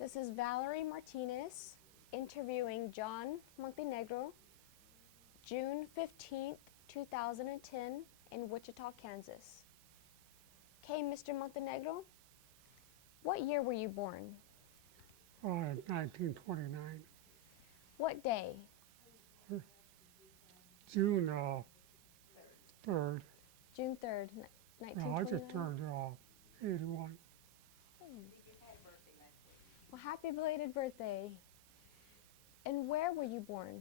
This is Valerie Martinez interviewing John Montenegro, June 15th, 2010 in Wichita, Kansas. Okay, Mr. Montenegro, what year were you born? 1929, What day? June 3rd. June 3rd, No, I just 1929? turned 81. Well, happy belated birthday. And where were you born?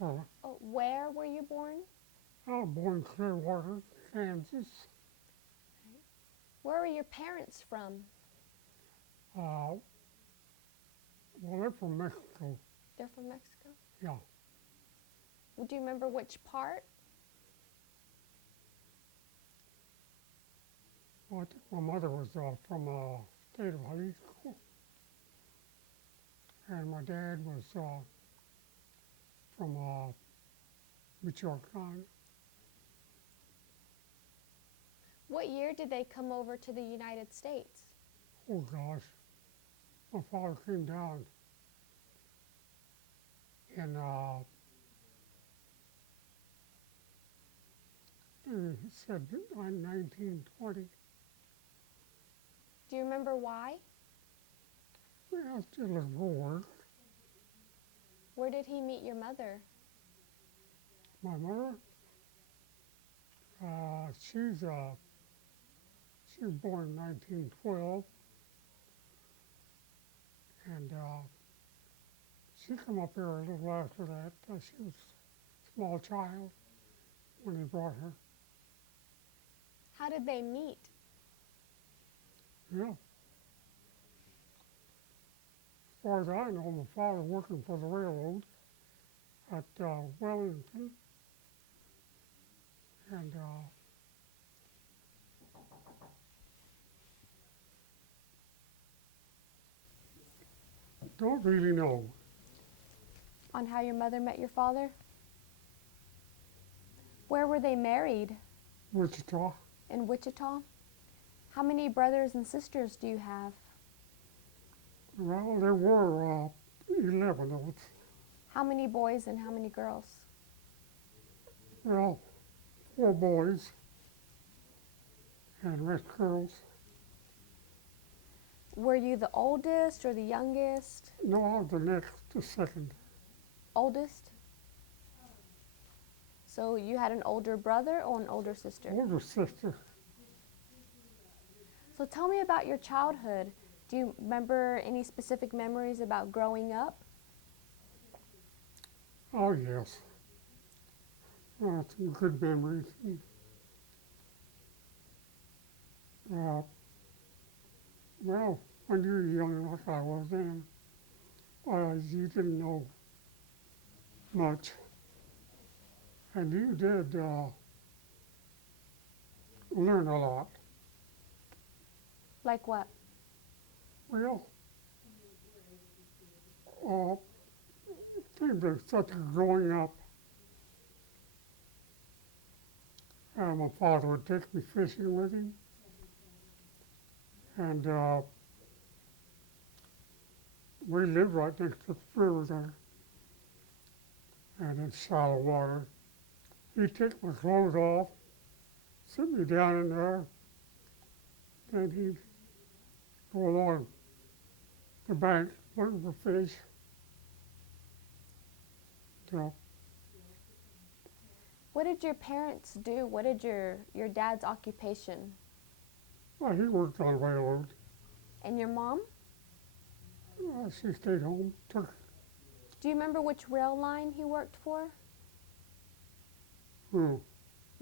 Uh, Oh, where were you born? I was born in Clearwater, Kansas. Where were your parents from? Well, they're from Mexico. They're from Mexico. Yeah. Do you remember which part? Well, I think my mother was from state of Jalisco, and my dad was from Michoacan. What year did they come over to the United States? Oh gosh, my father came down in he said 1920. Do you remember why? Yeah, I was just looking for work. Where did he meet your mother? My mother, she was born in 1912, and she come up here a little after that. She was a small child when they brought her. How did they meet? Yeah. As far as I know, my father working for the railroad at Wellington, and don't really know. On how your mother met your father? Where were they married? Wichita. In Wichita? How many brothers and sisters do you have? Well, there were 11 of us. How many boys and how many girls? Well, 4 boys and the rest girls. Were you the oldest or the youngest? No, I was the second. Oldest? So you had an older brother or an older sister? Older sister. So tell me about your childhood. Do you remember any specific memories about growing up? Oh, yes. Some good memories. Well, when you were young like I was then, you didn't know much. And you did learn a lot. Like what? Well, things like such as growing up. My father would take me fishing with him. And we lived right next to the river there. And in shallow water. He'd take my clothes off, sit me down in there, and he'd go along the bank looking for fish. So, What did your parents do? What did your dad's occupation? well, he worked on the railroad. And your mom? She stayed home, took, Do you remember which rail line he worked for? oh,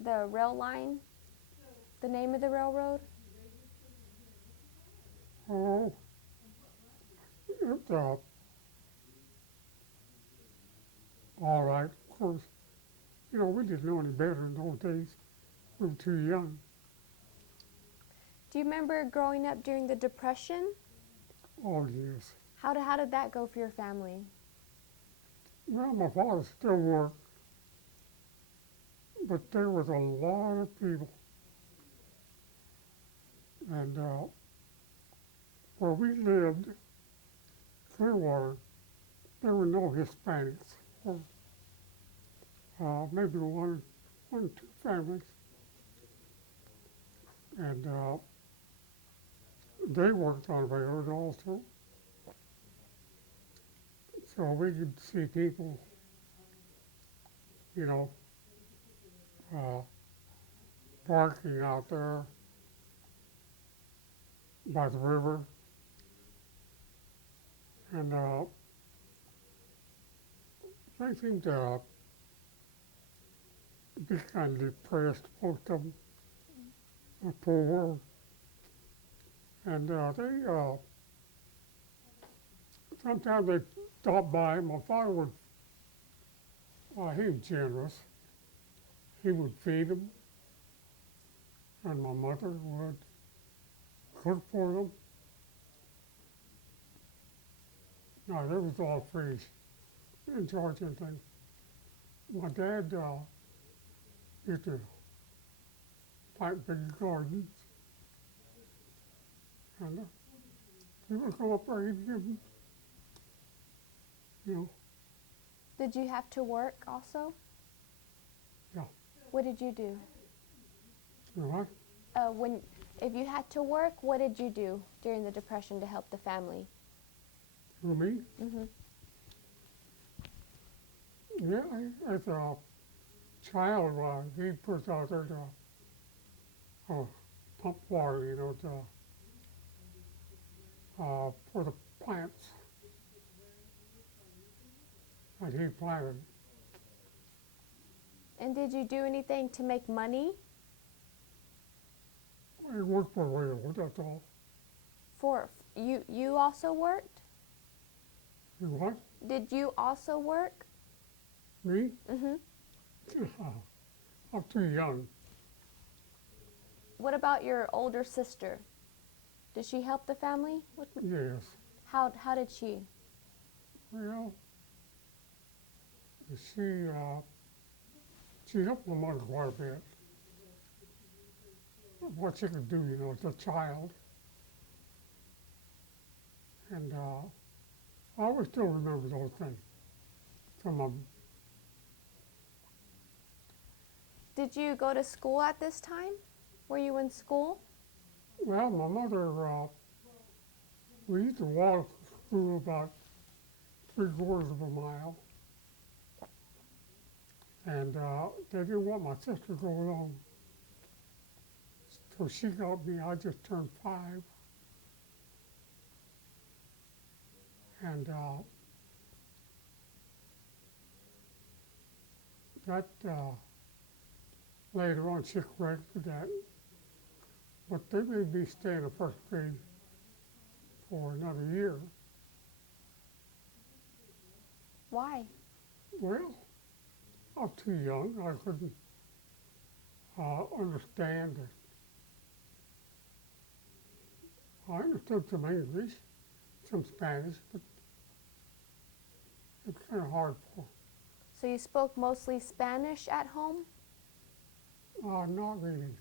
The rail line? The name of the railroad? oh, it, all right, of course. You know, we didn't know any better in those days. We were too young. Do you remember growing up during the Depression? Oh, yes. How did that go for your family? Well, my father still worked, but there was a lot of people And where we lived, Clearwater, there were no Hispanics, or maybe one or two families. And they worked on railroad also. So we could see people, you know, uh, parking out there by the river. And they seemed to be kind of depressed, most of them are poor. And sometimes they stopped by. My father would, he was generous. He would feed them, and my mother would cook for them. No, it was all free, in charge of anything. My dad used to plant big gardens, and he would come up there, he'd give them, you know, Did you have to work also? yeah. What did you do? You know what? If you had to work, what did you do during the Depression to help the family? For me? Mm-hmm. Yeah, as a child, he put out there to pump water, you know, for the plants that he planted. And did you do anything to make money? He worked for railroad, that's all. For you also worked? You what? Did you also work? Me? Mm-hmm. I'm too young. What about your older sister? Did she help the family? Yes. How did she? Well, she helped my mother quite a bit. What she could do, you know, as a child. And I always still remember those things. Some of them. Did you go to school at this time? Were you in school? Well, my mother, we used to walk through about 3/4 of a mile. And they didn't want my sister to go along. So she got me, I just turned 5. And that later on she corrected that. But they made me stay in the first grade for another year. Why? Well, I was too young. I couldn't understand it. I understood some English, some Spanish, but it's kind of hard for. So you spoke mostly Spanish at home? Not really.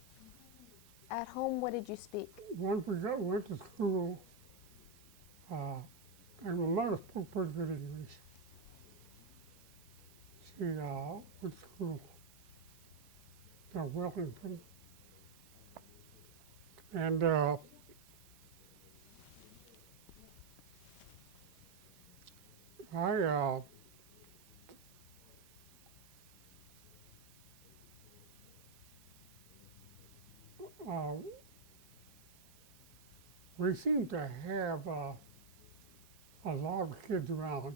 At home, what did you speak? Once we went to school, and my mother spoke pretty good English. She went to school at Wellington. And I we seemed to have a lot of kids around.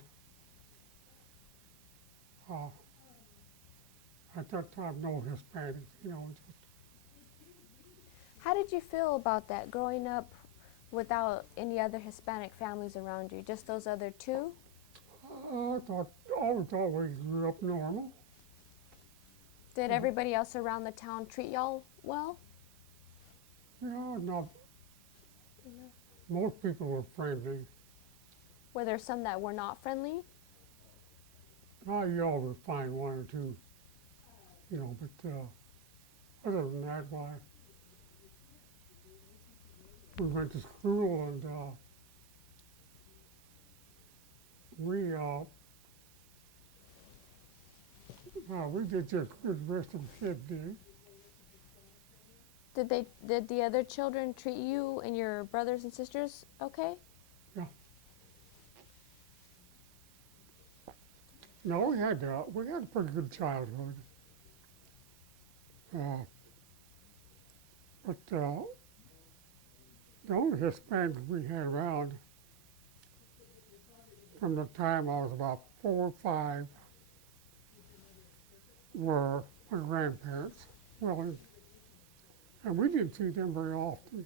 At that time, no Hispanics, you know. Just, How did you feel about that, growing up without any other Hispanic families around you, just those other two? I always thought we grew up normal. Did everybody else around the town treat y'all well? Yeah, not. Most people were friendly. Were there some that were not friendly? You always find one or two, you know, but other than that, why, we went to school and we did just good the rest of the kids did. Did the other children treat you and your brothers and sisters okay? Yeah. No, we had a pretty good childhood. But the only Hispanics we had around from the time I was about 4 or 5 were my grandparents. Well, and we didn't see them very often.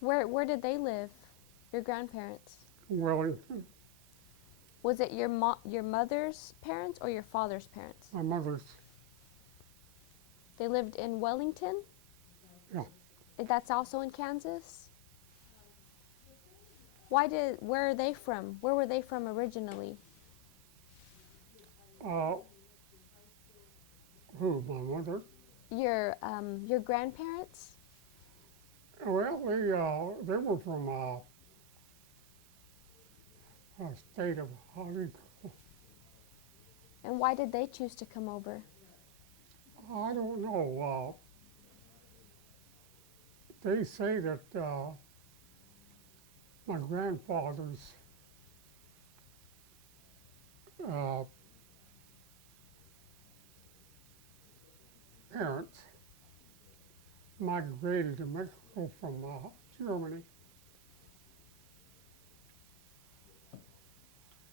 Where did they live? Your grandparents? Wellington, Was it your your mother's parents or your father's parents? my mother's, They lived in Wellington? yeah. That's also in Kansas? Where are they from? Where were they from originally? Who, my mother? Your grandparents? Well, they were from a state of Hollywood. And why did they choose to come over? I don't know. They say that my grandfather's parents migrated to Mexico from Germany.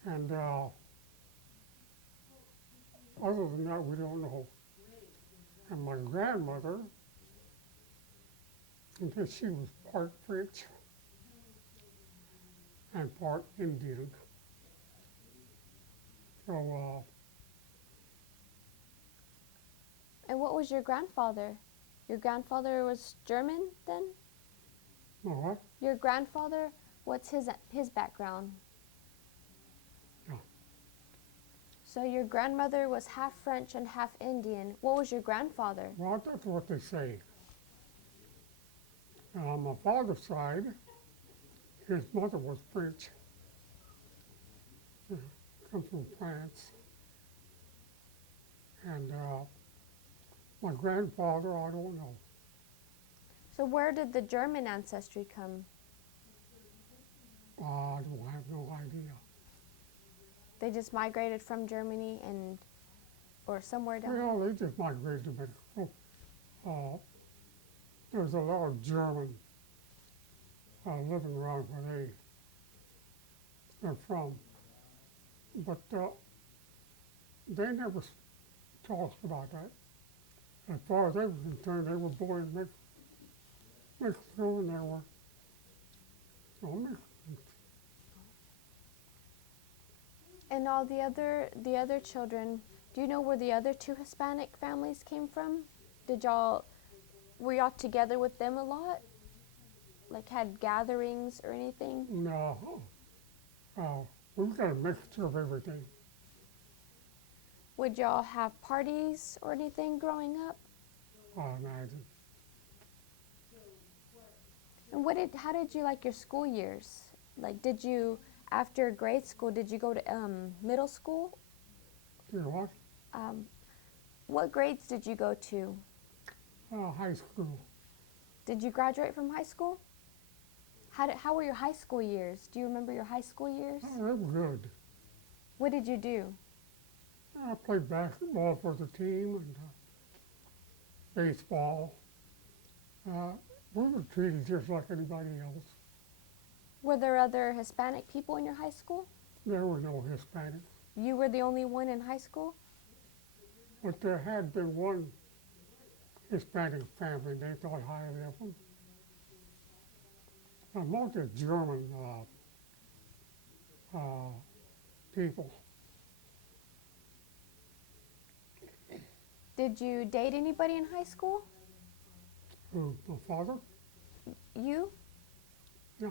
And other than that, we don't know. And my grandmother, I guess she was part French and part Indian. So, And what was your grandfather? Your grandfather was German then? what? Your grandfather, what's his background? Yeah. So your grandmother was half French and half Indian. What was your grandfather? Well, that's what they say. On my father's side, his mother was French. Come from France. And my grandfather, I don't know. So where did the German ancestry come? I don't have no idea. They just migrated from Germany or somewhere down there? Well, they just migrated to Mexico. There's a lot of German living around where they're from. But they never talked about that. As far as they were concerned, they were born in Mexico and they were all Mexicans. And all the other children, do you know where the other 2 Hispanic families came from? Were y'all together with them a lot? Like had gatherings or anything? No, we've got a mixture of everything. Would y'all have parties or anything growing up? I imagine. And how did you like your school years? Like, after grade school, did you go to middle school? You know what? What grades did you go to? High school. Did you graduate from high school? How were your high school years? Do you remember your high school years? They were good. What did you do? I played basketball for the team and baseball. We were treated just like anybody else. Were there other Hispanic people in your high school? There were no Hispanics. You were the only one in high school? But there had been one Hispanic family, they thought highly of them. Mostly German people. Did you date anybody in high school? Who, my father? You? Yeah.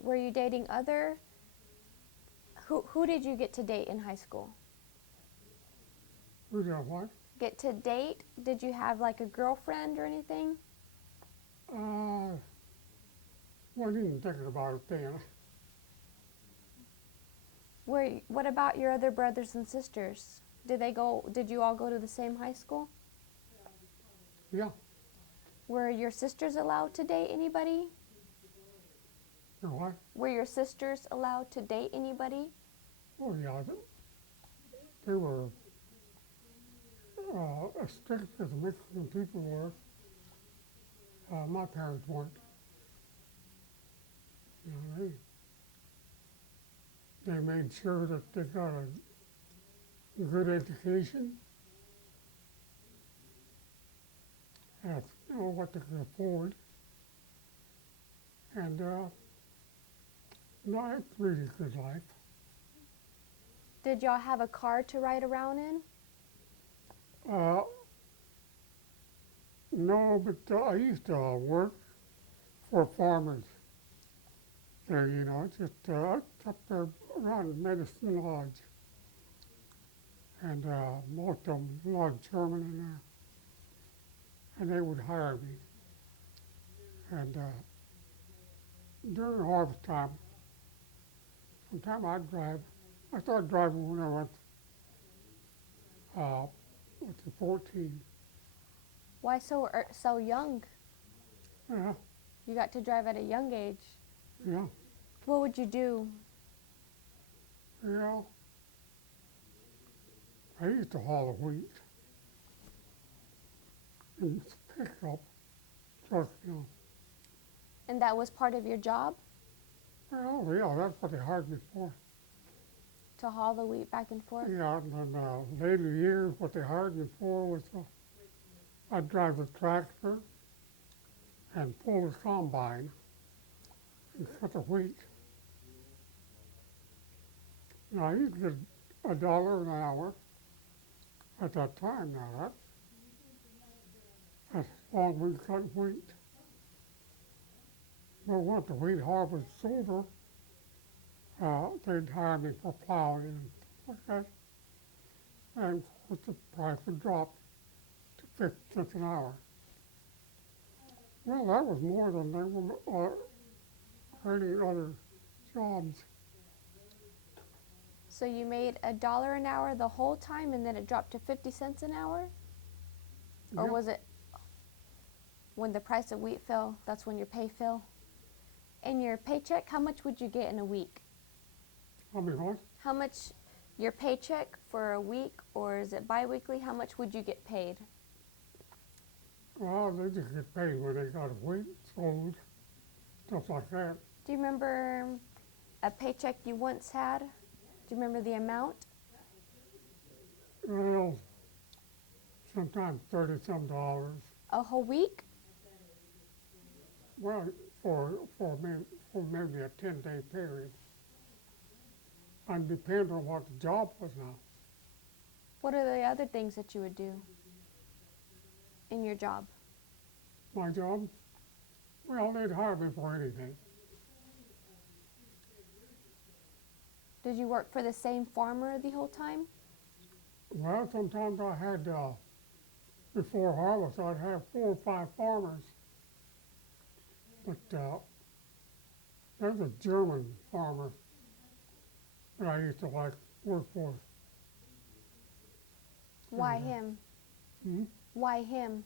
Were you dating who did you get to date in high school? Who did I what? Get to date? Did you have like a girlfriend or anything? wasn't even thinking about it then. What about your other brothers and sisters? Did you all go to the same high school? Yeah. Were your sisters allowed to date anybody? You know what? Were your sisters allowed to date anybody? Oh, yeah. They were as strict as the Mexican people were. My parents weren't. You know, they made sure that they got a good education, and you know what they could afford, and no, it's really a good life. Did y'all have a car to ride around in? Uh, no, but I used to work for farmers there, you know, just up there around Medicine Lodge. And most of them, a lot of German in there. And they would hire me. And during harvest time, sometime I'd drive. I started driving when I was 14. Why so young? Yeah, You got to drive at a young age. yeah, What would you do? yeah. I used to haul the wheat and pick up truck, you know. And that was part of your job, Well, yeah, that's what they hired me for. to haul the wheat back and forth? Yeah, and then later years, what they hired me for was I'd drive the tractor and pull the combine and cut the wheat. Now, I used to get $1 an hour at that time. Now, that's as long as we cut wheat. But once the wheat harvest was over, they'd hire me for plowing and stuff like that. And of course, the price would drop to 50 cents an hour. Well, that was more than they were any other jobs. So you made $1 an hour the whole time and then it dropped to 50 cents an hour? Or Yep. was it when the price of wheat fell, that's when your pay fell? And your paycheck, how much would you get in a week? I mean, what? How much, your paycheck for a week, or is it bi-weekly, how much would you get paid? Well, they just get paid when they got wheat sold, stuff like that. Do you remember a paycheck you once had? Do you remember the amount? Well, sometimes $30-some. A whole week? Well, for maybe a 10-day period. And depends on what the job was now. What are the other things that you would do in your job? My job, well, they'd hire me for anything. Did you work for the same farmer the whole time? Well, sometimes I had, before harvest, I'd have 4 or 5 farmers. But there's a German farmer that I used to like work for. Why Mhm. him? Hmm? Why him?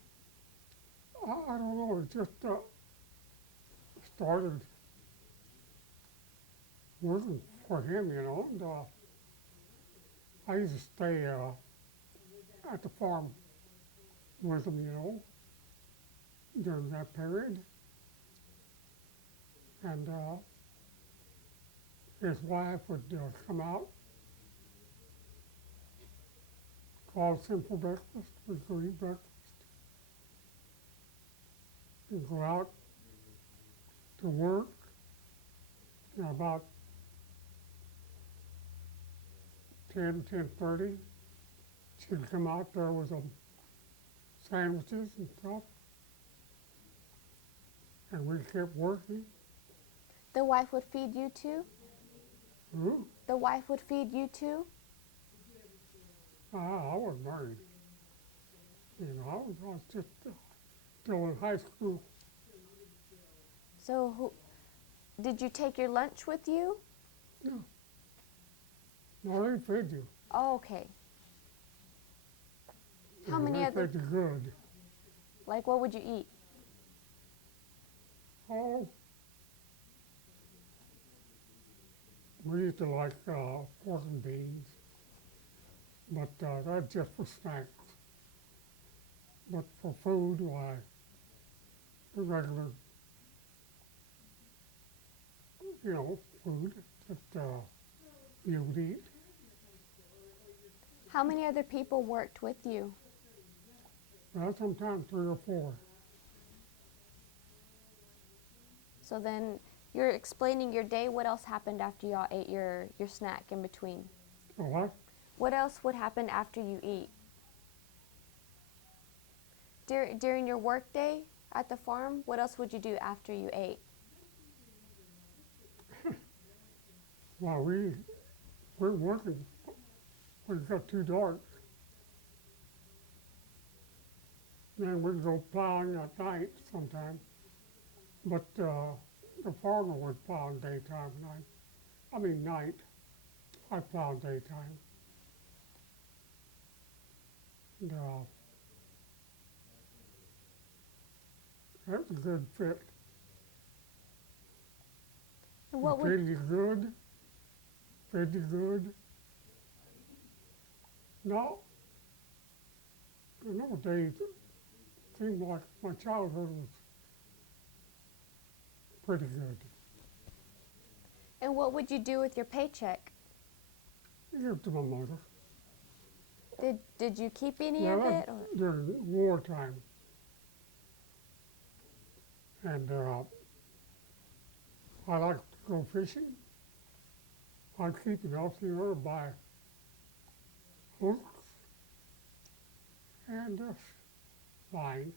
I don't know, it just started working for him, you know. And I used to stay at the farm with him, you know, during that period. And his wife would come out, call us in for breakfast. We'd go eat breakfast. We'd go out to work. You know, about 10:30, she'd come out there with some sandwiches and stuff. And we kept working. The wife would feed you too? Hmm? The wife would feed you too? I was married. You know, I was just still in high school. So Did you take your lunch with you? No. No, they fed you. Oh, okay. How And many they other, fed you good. like what would you eat? Oh, we used to like pork and beans, but that's just for snacks. But for food, why, the regular, food that you would eat. How many other people worked with you? Well, sometimes 3 or 4. So then you're explaining your day. What else happened after y'all ate your snack in between? So what? What else would happen after you eat? During your work day at the farm, what else would you do after you ate? Well, we're working when it got too dark. Then we'd go plowing at night sometime. But the farmer would plow in daytime, night. I plowed daytime. And that was a good fit. And They what would fed you good, fed you good. No, nowadays, it seemed like my childhood was pretty good. and what would you do with your paycheck? I give it to my mother. Did you keep any Yeah, of that's it? Or? during wartime. And I like to go fishing. I keep enough, to buy hooks and line.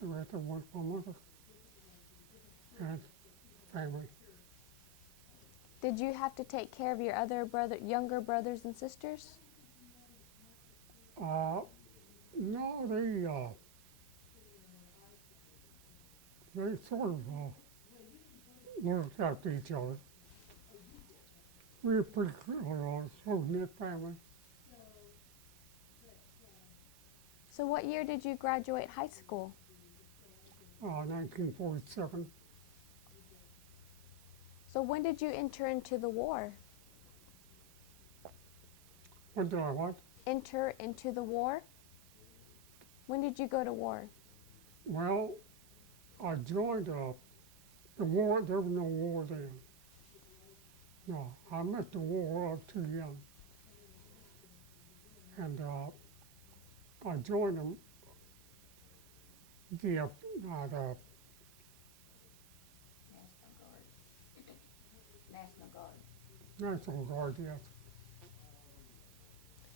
The rest of work for my mother and family. Did you have to take care of your younger brothers and sisters? No, they sort of worked out to each other. We were pretty close-knit family. So what year did you graduate high school? 1947. So when did you enter into the war? When did I what? Enter into the war? When did you go to war? Well, I joined the war. There was no war then. No, I missed the war. I was too young. And I joined the National Guard, yes.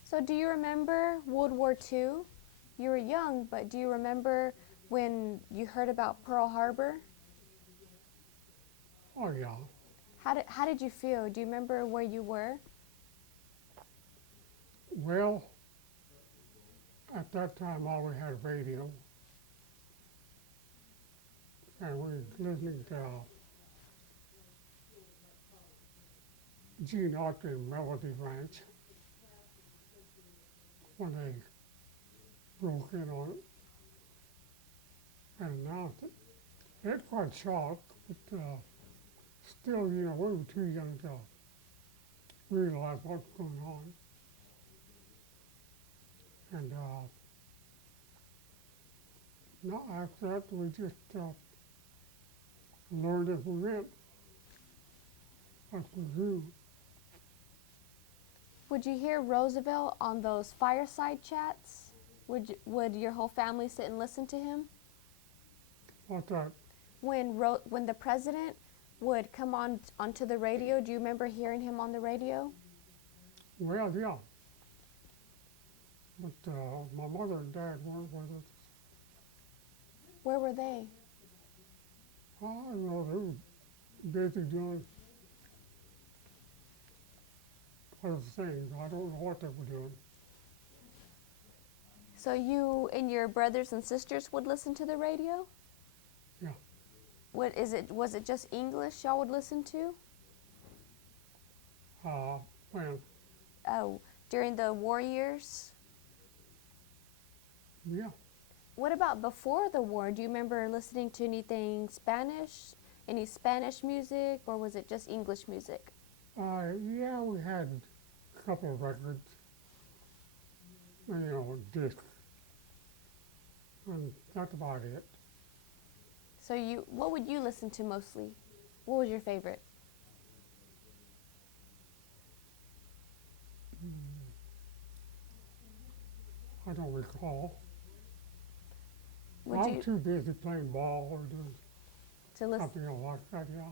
So do you remember World War II? You were young, but do you remember when you heard about Pearl Harbor? Oh, yeah. How did you feel? Do you remember where you were? Well, at that time, all we had radio. And we were listening to Gene Autry Melody Ranch when they broke in on it and announced it. It quite shocked, but still, we were too young to realize what was going on. And no, after that, we just learned as we went, as we grew. Would you hear Roosevelt on those fireside chats? Would your whole family sit and listen to him? What's that? When the president would come onto the radio, do you remember hearing him on the radio? Well, yeah. But my mother and dad weren't with us. Where were they? Oh, they were busy doing other things. I don't know what they were doing. So you and your brothers and sisters would listen to the radio? Yeah. What is it? Was it just English y'all would listen to? When, Oh, during the war years? yeah, What about before the war? Do you remember listening to anything Spanish? Any Spanish music, or was it just English music? yeah, we had a couple of records, discs, and that's about it. So what would you listen to mostly? What was your favorite? I don't recall. Would I'm you too busy playing ball or doing to listen? something else like that, yeah.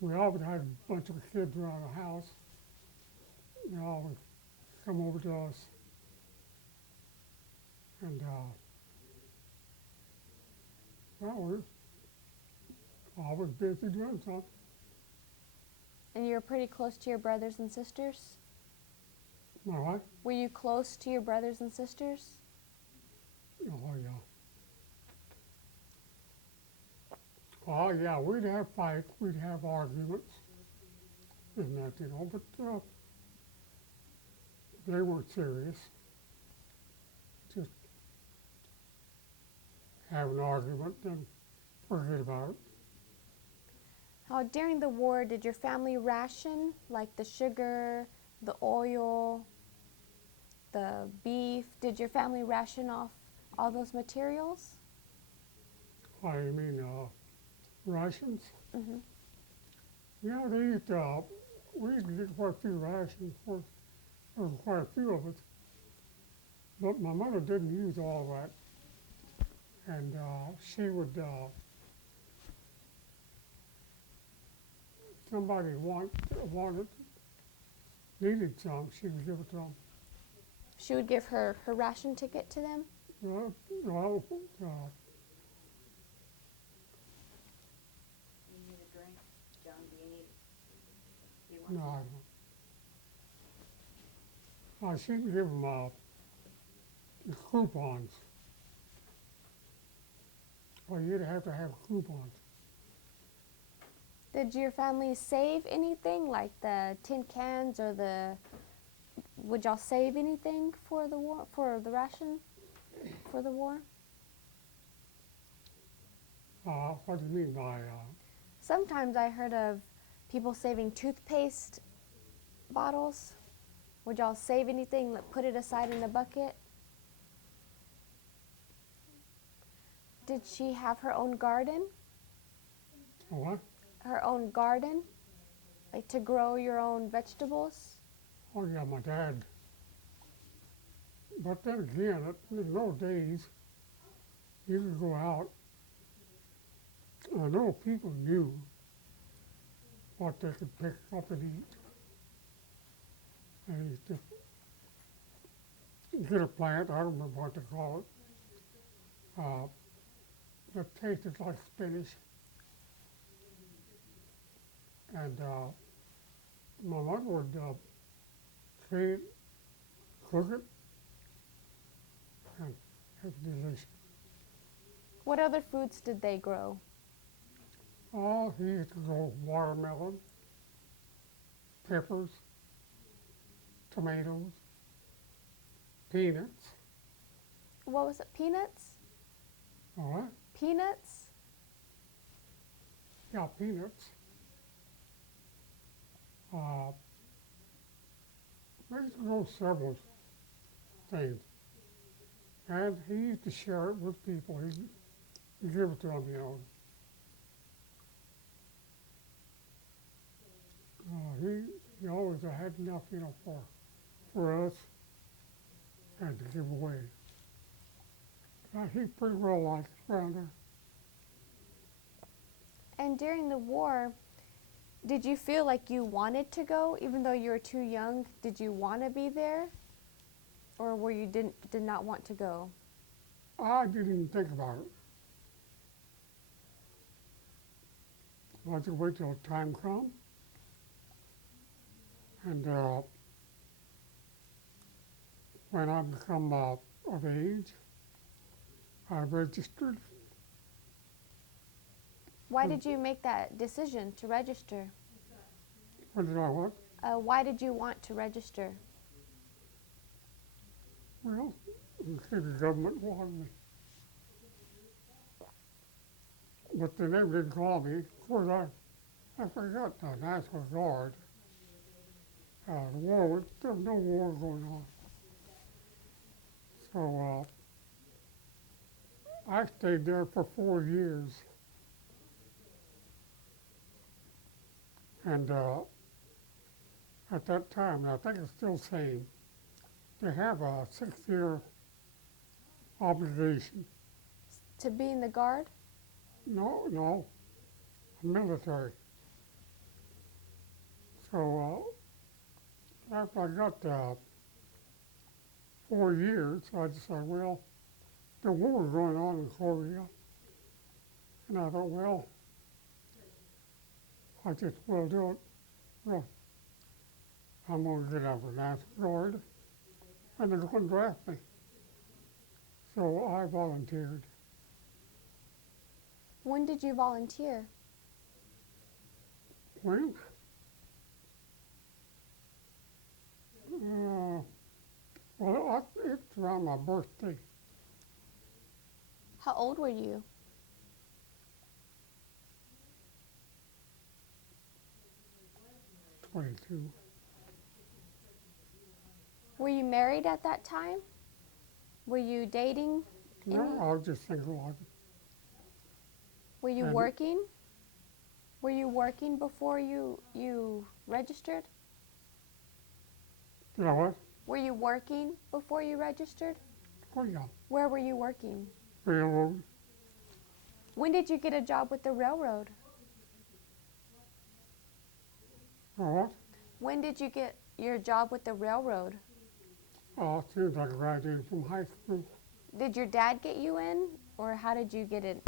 We always had a bunch of kids around the house. They always come over to us, and well, we're always busy doing something. And you were pretty close to your brothers and sisters? My wife, Were you close to your brothers and sisters? oh yeah. Oh yeah, we'd have fights, we'd have arguments, and that, but they weren't serious. Just have an argument and forget about it. How during the war did your family ration, like the sugar, the oil, the beef? Did your family ration off all those materials? I mean, rations. Hmm. Yeah, we used to get quite a few rations for quite a few of us. But my mother didn't use all that. And she would, somebody needed some, she would give it to them. She would give her ration ticket to them? Well, well, You need a drink? John, do you no, want I don't. She would give them the coupons. Well, you'd have to have coupons. Did your family save anything, like the tin cans or would y'all save anything for the war, for the ration, for the war? What do you mean by, Sometimes I heard of people saving toothpaste bottles. Would y'all save anything, like put it aside in a bucket? Did she have her own garden? what? Her own garden? Like to grow your own vegetables? Oh, yeah, my dad. But then again, in those days, you could go out. I know people knew what they could pick up and eat. And used to get a plant, I don't remember what they call it, that tasted like spinach. And my mother would clean it, cook it, and it was delicious. What other fruits did they grow? Oh, he used to grow watermelon, peppers, tomatoes, peanuts. What was it? Peanuts? All right? Peanuts? Yeah, peanuts. They used to grow several things. And he used to share it with people. He'd give it to them, he always had enough, for us and to give away. He pretty well liked it around there. And during the war, did you feel like you wanted to go, even though you were too young? Did you want to be there, or were you did not want to go? I didn't even think about it. I just wait till time come, and when I become of age, I registered, Why did you make that decision to register? What did I want? Why did you want to register? Well, the government wanted me. But they never did call me. Of course, I forgot the National Guard. There was no war going on. So I stayed there for 4 years. And at that time, and I think it's still the same, they have a 6-year obligation. To be in the Guard? No, military. So after I got 4 years, I decided, well, the war was going on in Korea. And I thought, well, I just will do it. Well, I'm going to get out of the National Guard, and they're going to draft me. So I volunteered. When did you volunteer? When? It's around my birthday. How old were you? '22. Were you married at that time? Were you dating? No, I was just single. Were you And- working? Were you working before you registered? You know what? Were you working before you registered? Oh, yeah. Where were you working? Railroad. When did you get a job with the railroad? What? When did you get your job with the railroad? As soon as I graduated from high school. Did your dad get you in, or how did you get in?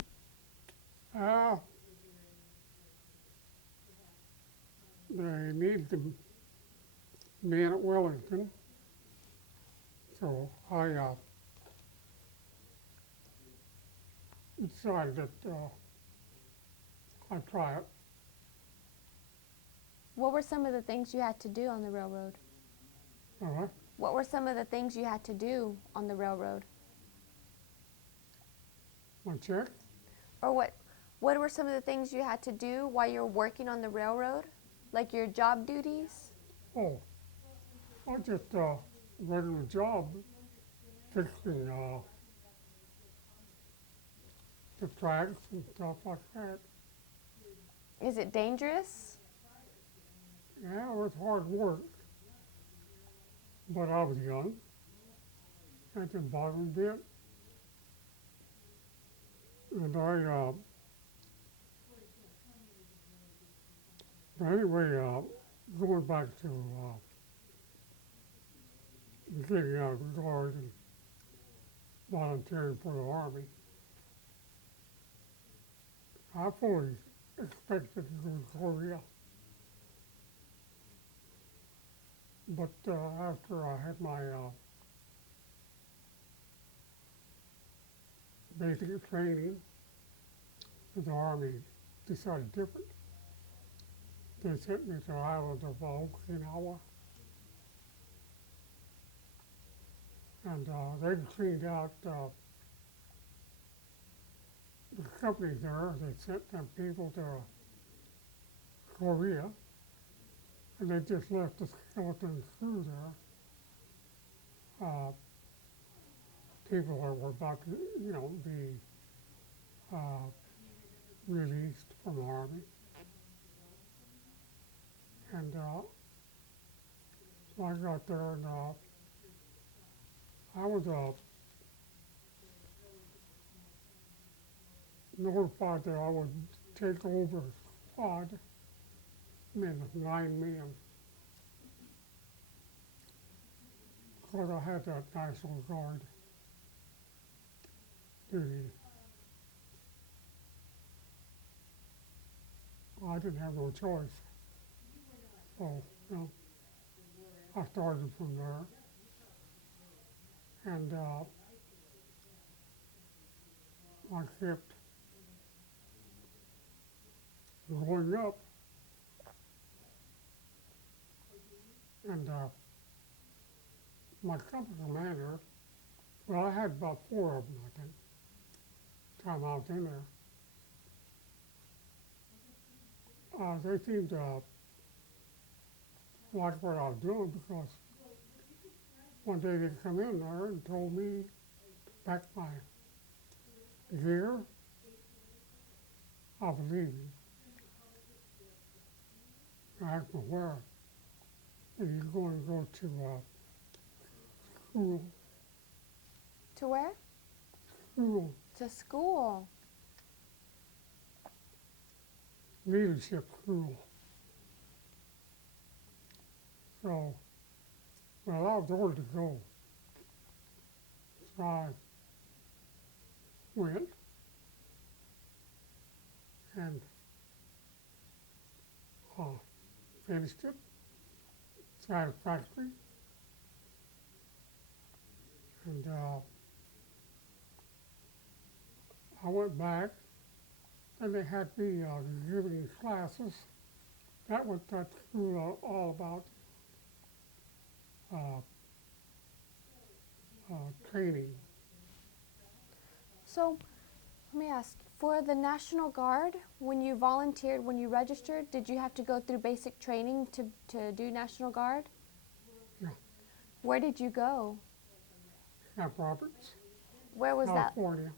They needed the men at Wellington. So I decided that I'd try it. What were some of the things you had to do on the railroad? What? What were some of the things you had to do on the railroad? My check? Or what were some of the things you had to do while you were working on the railroad? Like your job duties? Oh, I just regular job fixing the tracks and stuff like that. Is it dangerous? Yeah, it was hard work. But I was young. That didn't bother me a bit. And but anyway, going back to getting out of the Guard and volunteering for the Army, I fully expected to go to Korea. But after I had my basic training, the Army decided different. They sent me to the island of Okinawa. And they cleaned out the companies there. They sent them people to Korea, and they just left the skeleton crew there. People that were about to, be released from the Army. And so I got there, and I was notified that I would take over a squad, men, 9 men, because I had that National Guard duty. I didn't have no choice. So, I started from there. And I kept growing up. And my company commander, well, I had about 4 of them, I think, time I was in there. They seemed to like what I was doing because one day they come in there and told me to pack my gear. I was leaving. I asked me where. And you're going to go to school. To where? School. To school. Leadership school. So, well, I was ordered to go. So I went and finished it satisfactory. And I went back and they had me giving classes. That was that school all about training. So, let me ask, for the National Guard, when you volunteered, when you registered, did you have to go through basic training to do National Guard? Yeah. Where did you go? Camp Roberts, Where was that? California.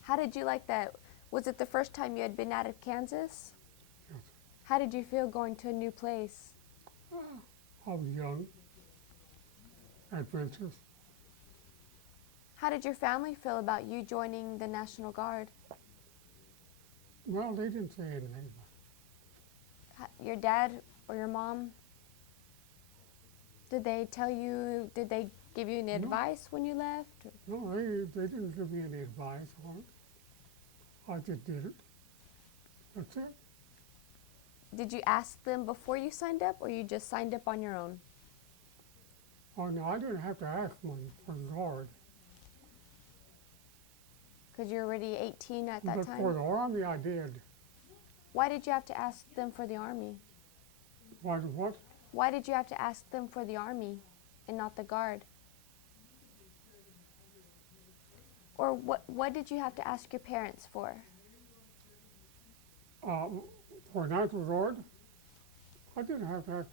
How did you like that? Was it the first time you had been out of Kansas? Yes. How did you feel going to a new place? I was young, adventurous. How did your family feel about you joining the National Guard? Well, they didn't say anything. Your dad or your mom? Did they tell you, did they give you any advice when you left? No, they didn't give me any advice on it. I just did it. That's it. Did you ask them before you signed up, or you just signed up on your own? Oh, no, I didn't have to ask one for the Guard. Because you're already 18 at that But time? for the Army, I did. Why did you have to ask them for the Army? Why did what? Why did you have to ask them for the Army and not the Guard? Or what did you have to ask your parents for? For National Guard, I didn't have to ask.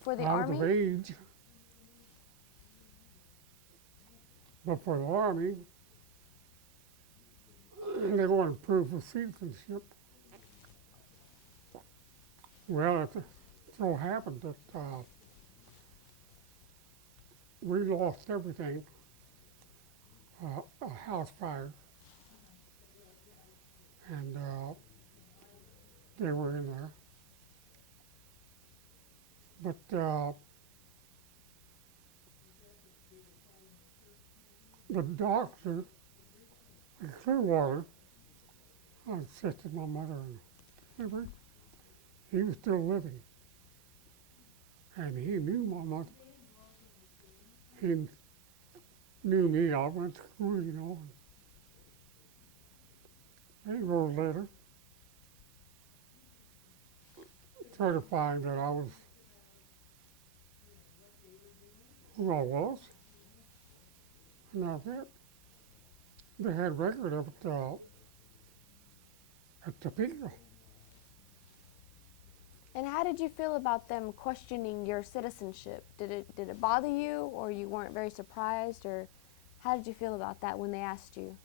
For the I was Army? of age. But for the Army, they wanted proof of citizenship. Well, it so happened that we lost everything. A house fire, and they were in there. But the doctor in Clearwater insisted my mother and he was still living, and he knew my mother. He knew me. I went to school, you know. And he wrote a letter certifying that I was who I was, and that's it. They had record of it at Topeka. And how did you feel about them questioning your citizenship? Did it bother you, or you weren't very surprised, or how did you feel about that when they asked you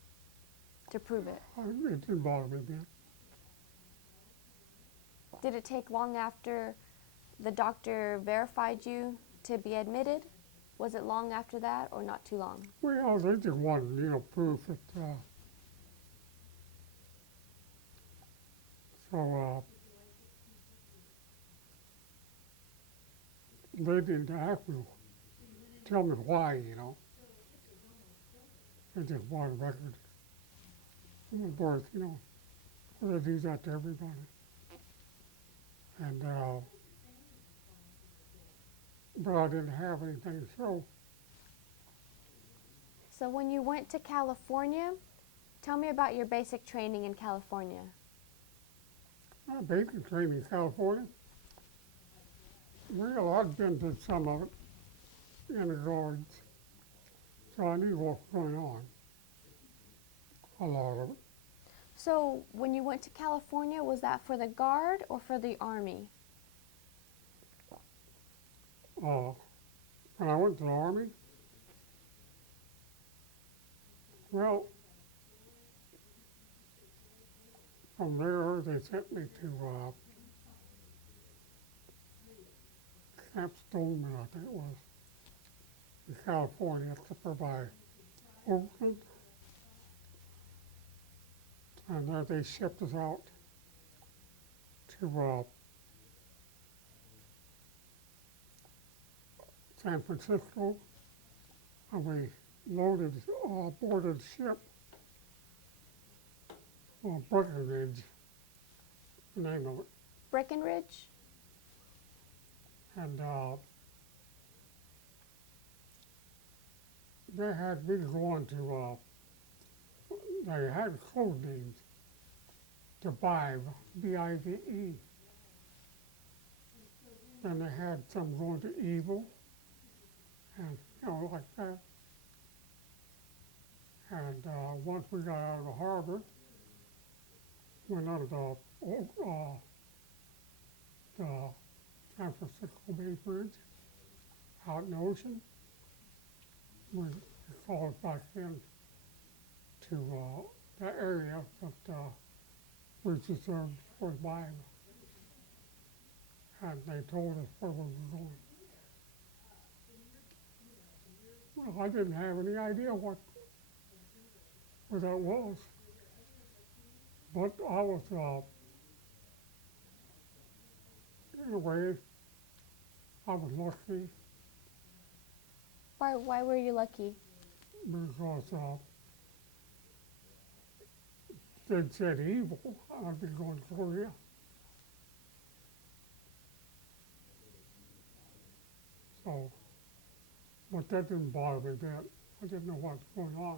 to prove it? It didn't bother me then. Did it take long after the doctor verified you to be admitted? Was it long after that, or not too long? Well, they just wanted, you know, proof that. So they didn't ask me, tell me why, you know. They just wanted a record of my birth, you know. Well, they do that to everybody. And but I didn't have anything to show. So when you went to California, tell me about your basic training in California. basic training in California. Well, I'd been to some of it in the guards, so I knew what was going on. A lot of it. So when you went to California, was that for the Guard or for the Army? When I went to the Army, well, from there they sent me to Camp Stoneman, I think it was, in California, up there by Oakland. And there they shipped us out to San Francisco, and we boarded the ship on Breckinridge, the name of it. Breckinridge? And they had me going to, they had code names to Bive, B-I-V-E. Then they had some going to Evil, and like that. And once we got out of the harbor, went out of the San Francisco Bay Bridge, out in the ocean, we called back in to that area that was reserved for Bive. And they told us where we were going. Well, I didn't have any idea where that was. But I was, in a way, I was lucky Why were you lucky? because they'd said Evil, I'd be going to Korea. So, but that didn't bother me then. I didn't know what was going on.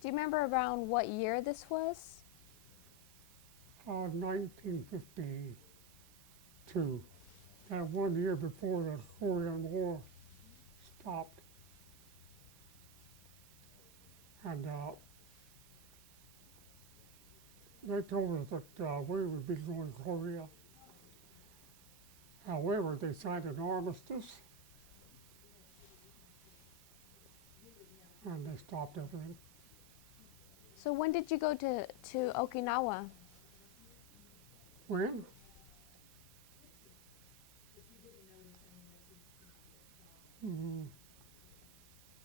Do you remember around what year this was? 1952. That 1 year before the Korean War stopped. And they told us that we would be going to Korea. However, they signed an armistice, and they stopped everything. So when did you go to Okinawa? When?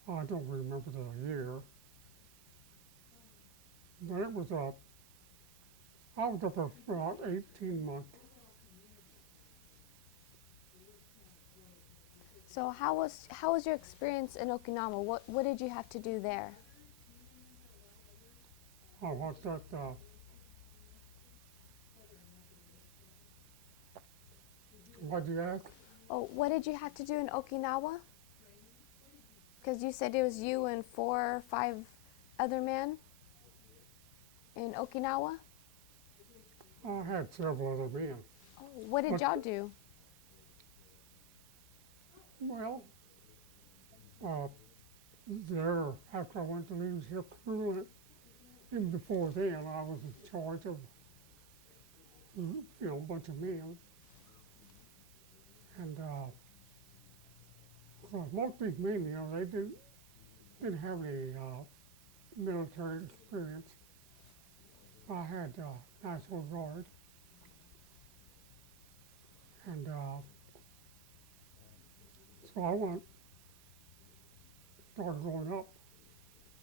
I don't remember the year, but it was I was up there for about 18 months. So how was your experience in Okinawa? What did you have to do there? What's that? What'd you ask? Oh, what did you have to do in Okinawa? Because you said it was you and 4 or 5 other men in Okinawa? I had several other men. Oh, what did y'all do? Well, there, after I went to leadership school, even before then, I was in charge of, a bunch of men. And most of these men, they didn't have any military experience. I had National Guard, and so I started going up.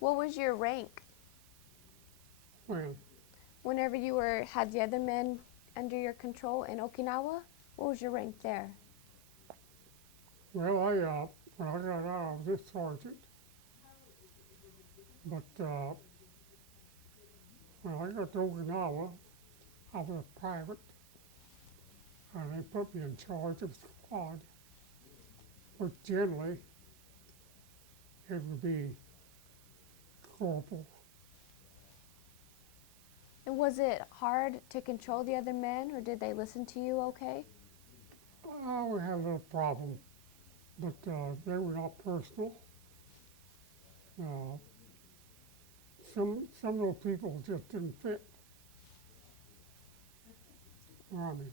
What was your rank whenever you had the other men under your control in Okinawa? What was your rank there? Well, when I got out, I was just sergeant. But when I got to Okinawa, I was a private, and they put me in charge of the squad, which generally it would be corporal. And Was it hard to control the other men, or did they listen to you okay? We had a little problem, but they were not personal. Uh, some of those people just didn't fit. I mean,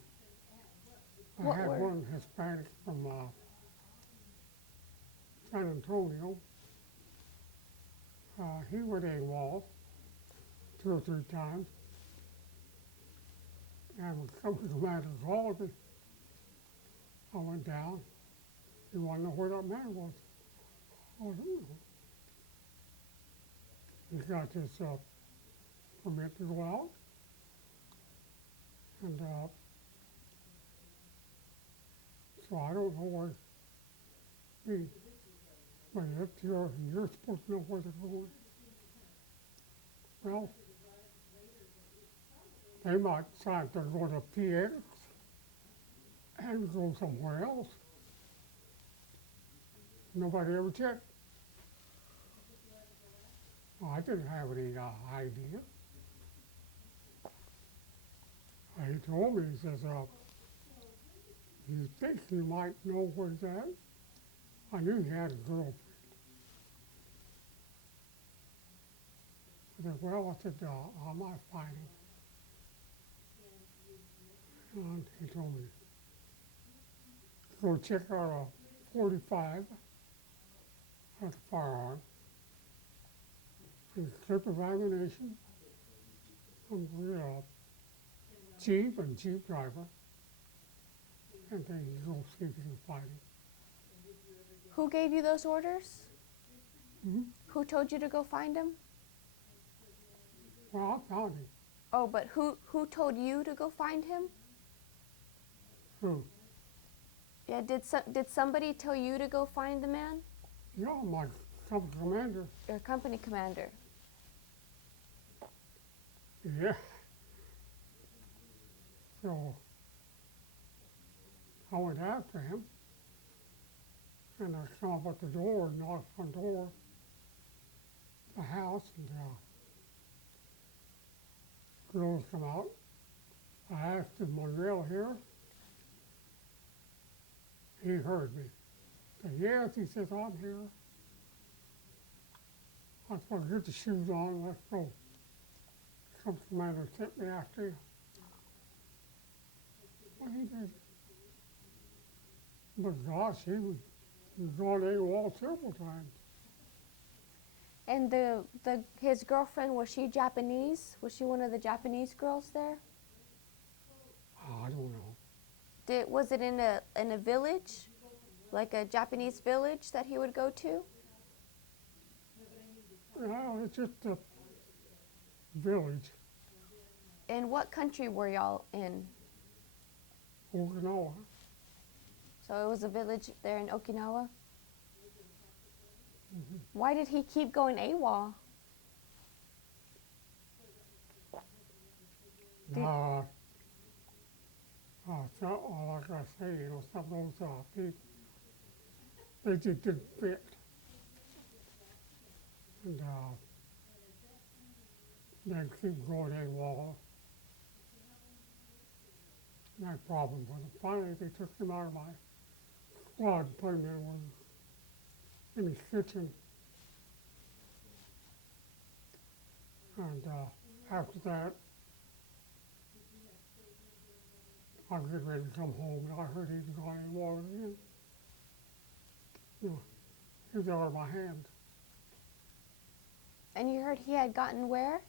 I What had were- one Hispanic from San Antonio. He went AWOL 2 or 3 times, and when company commander called me, I went down. He wanted to know where that man was. I don't know. He got his permit to go out, and so I don't know where he. But if you're supposed to know where they're going. Well, they might decide they're going to PX and go somewhere else. Nobody ever checked. Well, I didn't have any idea. He told me, he says, you think you might know where he's at? I knew he had a girlfriend. I said, well, I said, I might find him. And he told me, go check out a 45 at the firearm, and a clip of ammunition, and Jeep and Jeep driver, and then you go see if you can find him. Who gave you those orders? Mm-hmm. Who told you to go find him? Well, I found him. Oh, but who told you to go find him? Who? Yeah, did somebody tell you to go find the man? Yeah, my company commander. Your company commander. Yeah. So I went after him, and I come up at the door and knocked on the door, the house, and girls come out. I asked him, Monreal here? He heard me. I said, yes, he says, I'm here. I said, get the shoes on, let's go. Company commander sent me after you. Well, he did. But gosh, he was gone AWOL several times. And his girlfriend, was she Japanese? Was she one of the Japanese girls there? I don't know. Was it in a village, like a Japanese village that he would go to? No, it's just a village, And what country were y'all in? Okinawa. So it was a village there in Okinawa? Why did he keep going AWOL? So, like I say, some of those people, they just didn't fit. And they keep going AWOL. No problem with them. Finally, they took him out of my squad and put him in his kitchen. And after that, I was getting ready to come home, and I heard he'd gone AWOL again. You know, he was out of my hands. And you heard he had gotten where?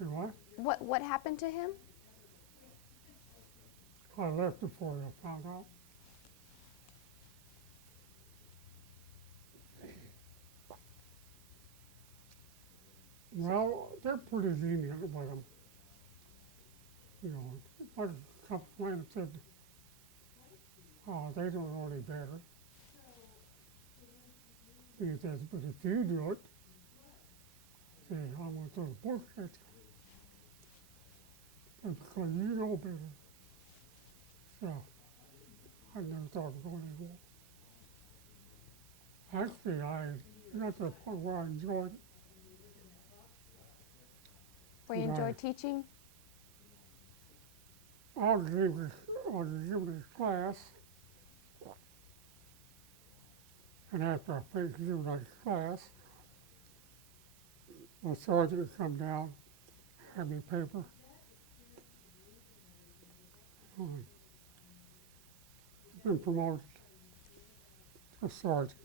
You know what? What happened to him? I left before I found out. Well, they're pretty lenient with them. You know, like a couple of friends said, they don't know any better. He says, but if you do it, see, I'm going to throw the book at you. And because you know better. So, I never thought of going anymore. Actually, I got to the point where I enjoyed it. where you Right. enjoyed teaching? I was given a class, and after I finished giving that class, the sergeant would come down, hand me a paper. Been promoted to sergeant.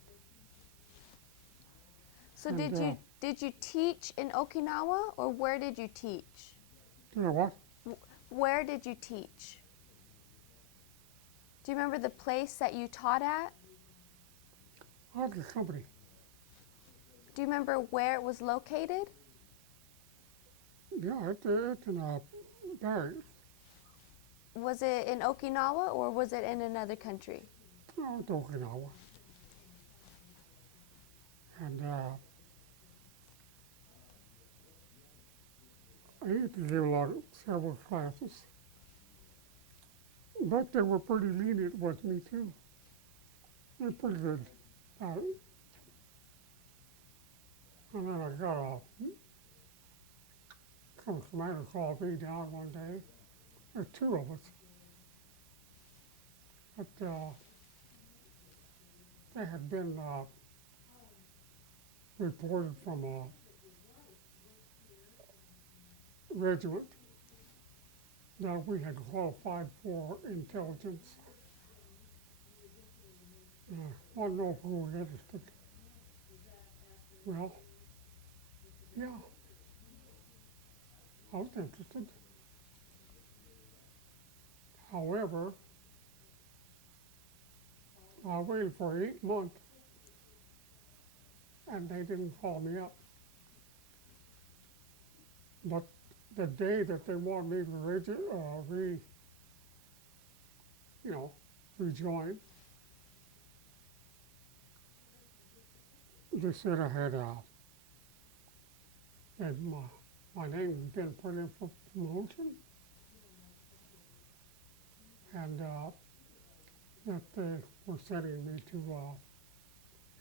So And, did you teach in Okinawa, or where did you teach? You know what? Where did you teach? Do you remember the place that you taught at? I had the company. Do you remember where it was located? Yeah, it's in barracks. Was it in Okinawa or was it in another country? Oh, it's Okinawa. And I used to give several classes. But they were pretty lenient with me too. They're pretty good about it. And then I got some commander called me down one day. There's two of us. But they had been reported from a regiment that we had qualified for intelligence. I don't know if we were interested. Well, yeah, I was interested. However, I waited for 8 months and they didn't call me up. But the day that they wanted me to rejoin, they said I had that my name had been put in for promotion, and that they were sending me to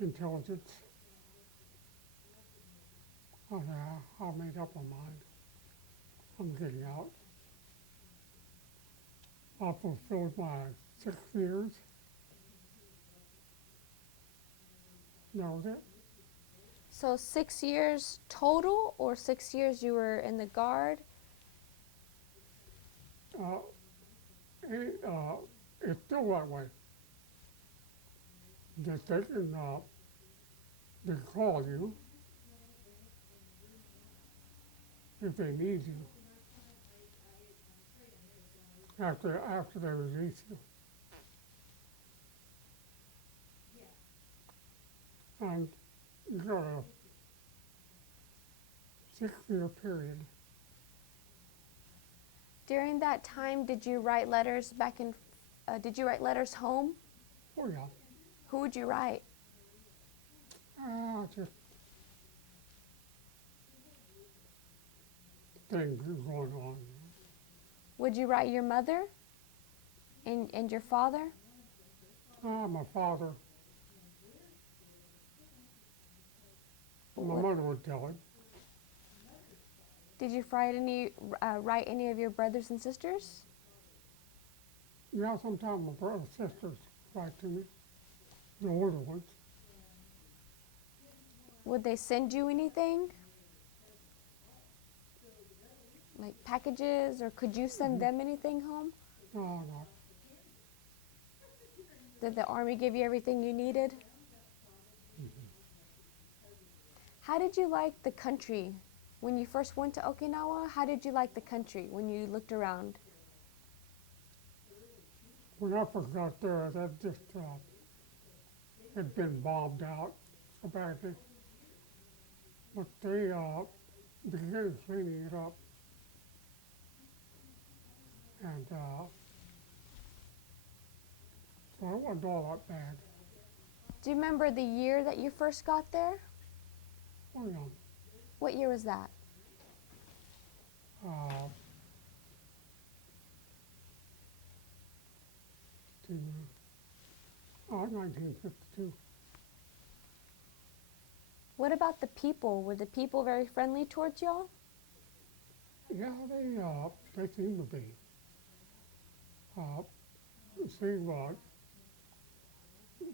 intelligence. And I made up my mind. I'm getting out. I fulfilled my 6 years. That was it. So 6 years total, or 6 years you were in the Guard? It's still that way. That they call you if they need you after they release you. And you got a 6-year period. During that time, did you write letters did you write letters home? Oh yeah, Who would you write? just things going on. Would you write your mother and your father? My father, my mother would tell him. Did you write any of your brothers and sisters? Yeah, sometimes my brother and sisters write to me, the older ones. Would they send you anything? Like packages, or could you send them anything home? No, not. Did the Army give you everything you needed? How did you like the country? When you first went to Okinawa, how did you like the country when you looked around? When I first got there, that just had been bombed out so badly. But they began cleaning it up. And so it wasn't all that bad. Do you remember the year that you first got there? Oh, yeah. What year was that? 1952. What about the people? Were the people very friendly towards y'all? Yeah, they seem to be. Uh, See,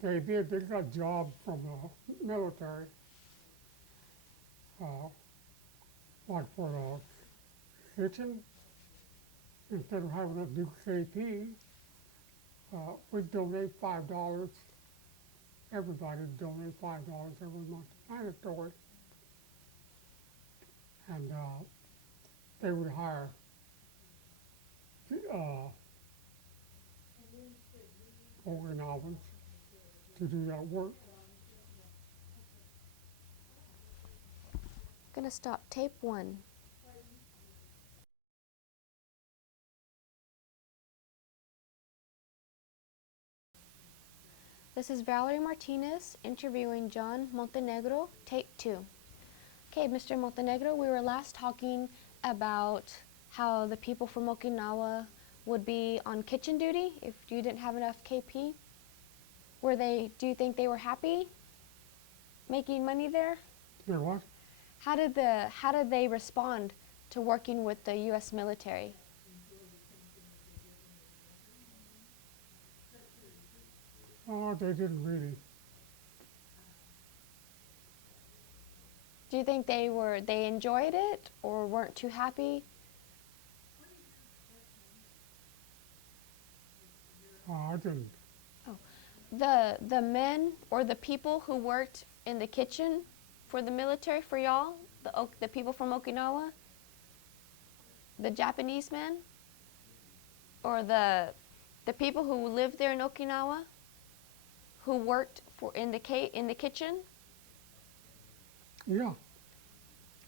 they got jobs from the military, uh, like for the kitchen. Instead of having to do KP, we donate $5. Everybody donate $5 every month, mandatory. And they would hire uh, Okinawan to do that work. Gonna stop tape 1. This is Valerie Martinez interviewing John Montenegro, tape 2. Okay, Mr. Montenegro, we were last talking about how the people from Okinawa would be on kitchen duty if you didn't have enough KP. Do you think they were happy making money there? You know what? How did they respond to working with the US military? Oh, they didn't really. Do you think they enjoyed it or weren't too happy? I didn't. The men or the people who worked in the kitchen for the military for y'all, the people from Okinawa, the Japanese men, or the people who lived there in Okinawa, who worked in the kitchen? Yeah,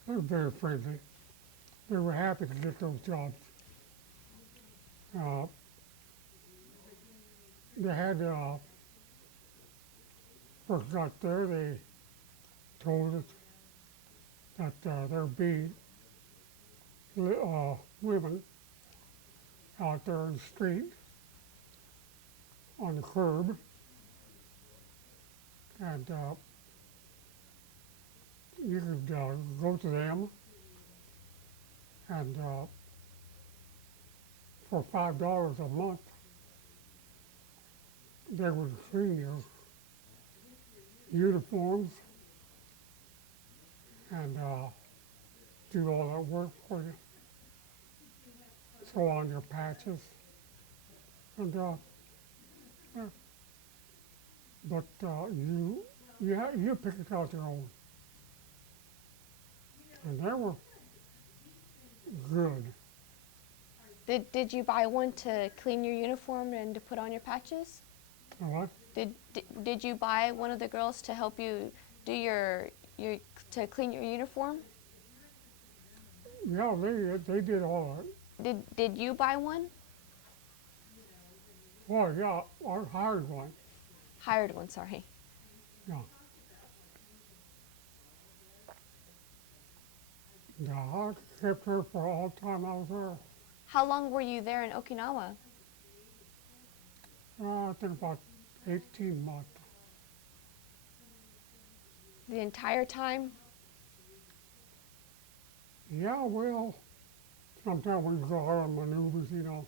they were very friendly. They were happy to get those jobs. Uh, they had, first got there, they told us that there'd be women out there in the street on the curb, and you could go to them, and for $5 a month, they would clean your uniforms and do all that work for you. Sew on your patches, and yeah. But you pick it out your own, and they were good. Did you buy one to clean your uniform and to put on your patches? You know what? Did you buy one of the girls to help you do your to clean your uniform? Yeah, they did all that. Did you buy one? Well, yeah, I hired one. Hired one, sorry. Yeah. Yeah, I kept her for all the time I was there. How long were you there in Okinawa? I think about 18 months. The entire time? Yeah, well, sometimes we go out on maneuvers, you know.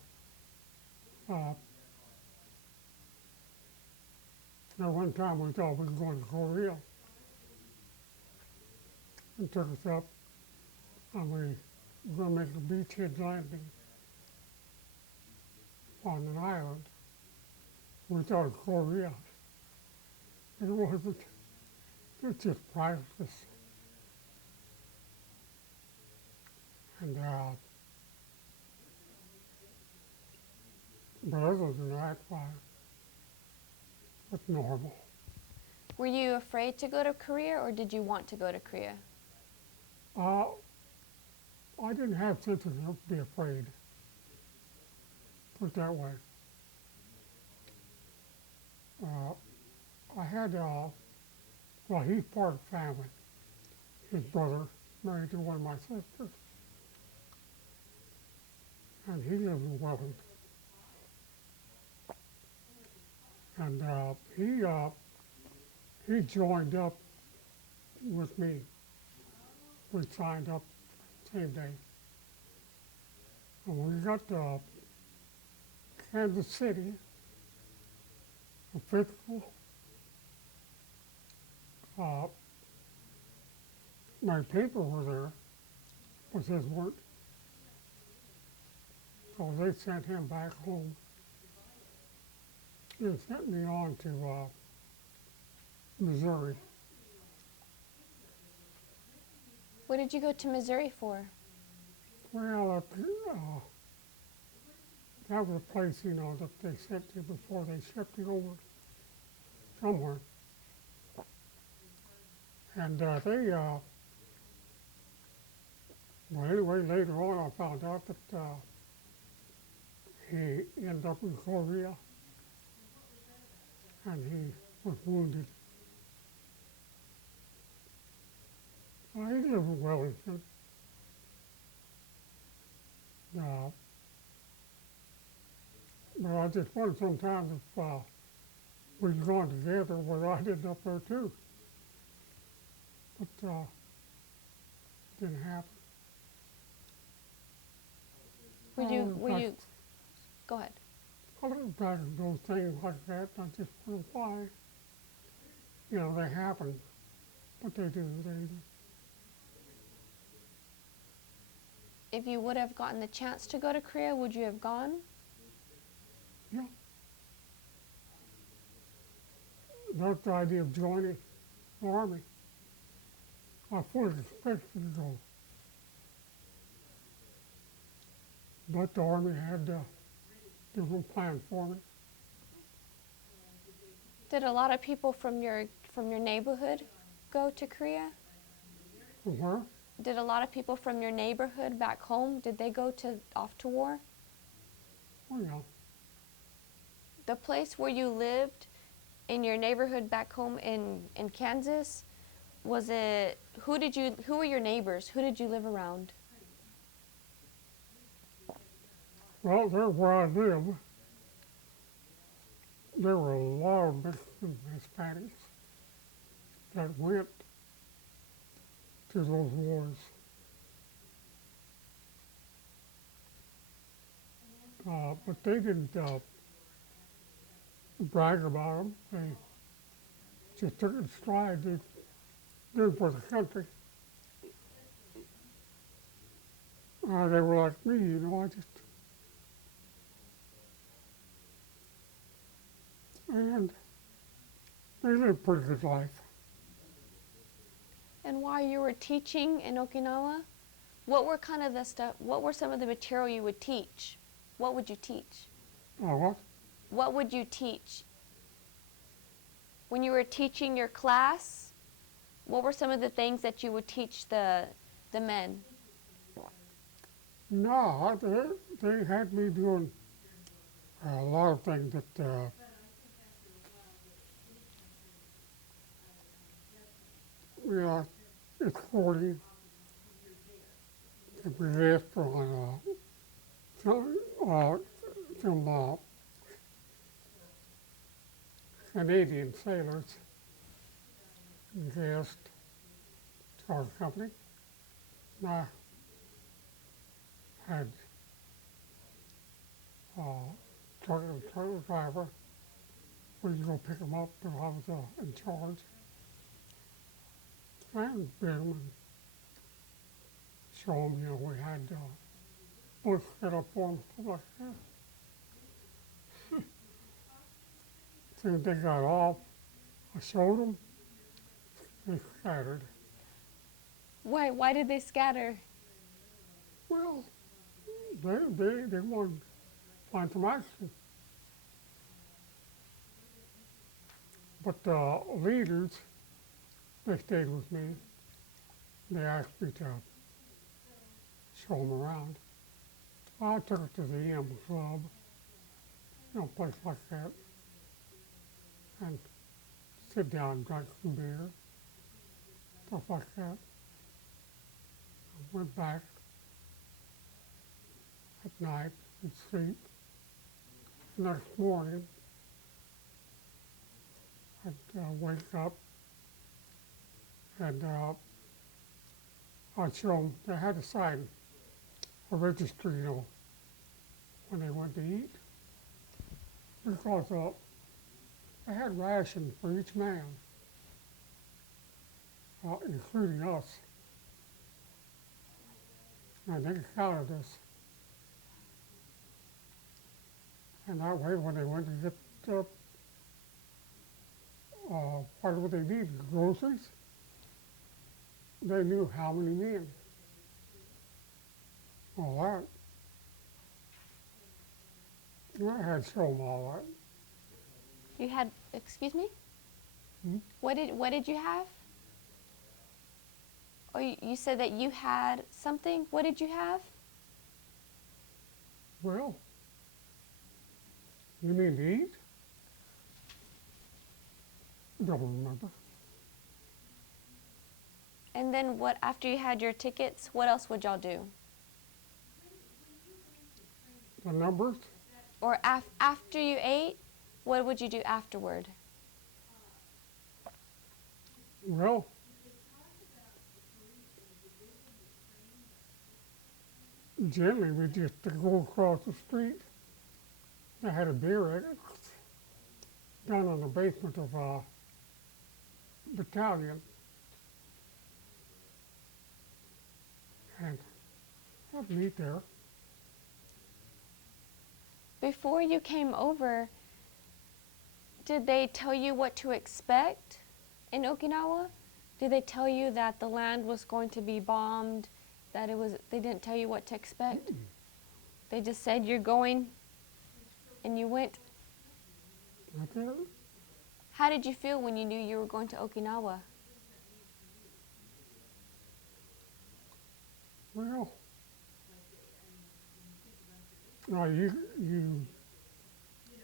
Now one time we thought we were going to Korea. It took us up, and we were going to make a beachhead landing on an island. We thought it was Korea. It wasn't. It was just priceless. And but other than that, it's normal. Were you afraid to go to Korea, or did you want to go to Korea? I didn't have sense enough to be afraid. Put it that way. I had, well, he's part of the family. His brother married to one of my sisters, and he lives in Wellington. And he joined up with me. We signed up same day. got to Kansas City, a physical. Uh, my people were there, but his weren't. So they sent him back home. They sent me on to Missouri. What did you go to Missouri for? Well, that was a place, you know, that they sent you before they shipped you over somewhere. And well, anyway, later on I found out that he ended up in Korea and he was wounded. Well, he lived in Wellington. Uh, but I just wondered sometimes if we'd gone together, whether I'd end up there too. But didn't happen. Were you, go ahead. I look back at those things like that, and I just wonder why. You know, they happen, but they do. If you would have gotten the chance to go to Korea, would you have gone? Yeah. That's the idea of joining the Army. I fully expected to go. But the Army had a different plan for me. Did a lot of people from your neighborhood go to Korea? From where? Did a lot of people from your neighborhood back home, did they go off to war? Oh, yeah. The place where you lived in your neighborhood back home in Kansas, was it, who were your neighbors? Who did you live around? Well, there where I live, there were a lot of Mexican Hispanics that went to those wars. But they didn't brag about them. They just took it in stride. They did it for the country. They were like me, you know, and they lived a pretty good life. And while you were teaching in Okinawa, what were some of the material you would teach? What would you teach? What? What would you teach? When you were teaching your class, what were some of the things that you would teach the men? No, they had me doing a lot of things that we are exporting that we left on some Canadian sailors guest to our company. And I had a truck driver. We could go pick them up, but I was in charge. And bid them and show them, you know, we had books set up for them, stuff like that. As soon as they got off, I showed them, they scattered. Why did they scatter? Well, they wanted to find some action. But the leaders, they stayed with me. They asked me to show them around. I took it to the M Club, you know, a place like that, and sit down and drank some beer, stuff like that. I went back at night and sleep. The next morning, I'd wake up and I'd show them, they had to sign a registry, you know, when they went to eat because they had rations for each man, including us. And they counted us. And that way, when they went to get whatever they needed, groceries, they knew how many men. All that. I had to show them all that. You had, excuse me? Hmm? What did you have? Oh, you said that you had something? What did you have? Well, you mean to eat? Don't remember. And then what, after you had your tickets, what else would y'all do? The numbers? Or after you ate, what would you do afterward? Well, generally we just go across the street. I had a beer down in the basement of a battalion. And I'd meet there. Before you came over, did they tell you what to expect in Okinawa? Did they tell you that the land was going to be bombed, that they didn't tell you what to expect? They just said you're going and you went. That's it. How did you feel when you knew you were going to Okinawa? Well, no, you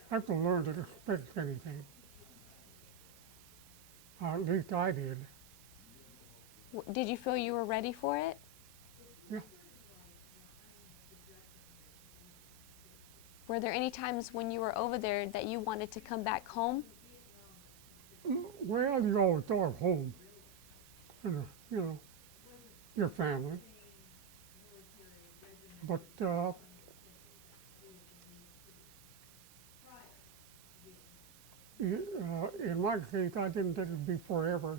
have to learn to expect anything. At least I did. Did you feel you were ready for it? Yeah. Were there any times when you were over there that you wanted to come back home? Well, you always thought of home, and your family. But in my case, I didn't think it'd be forever,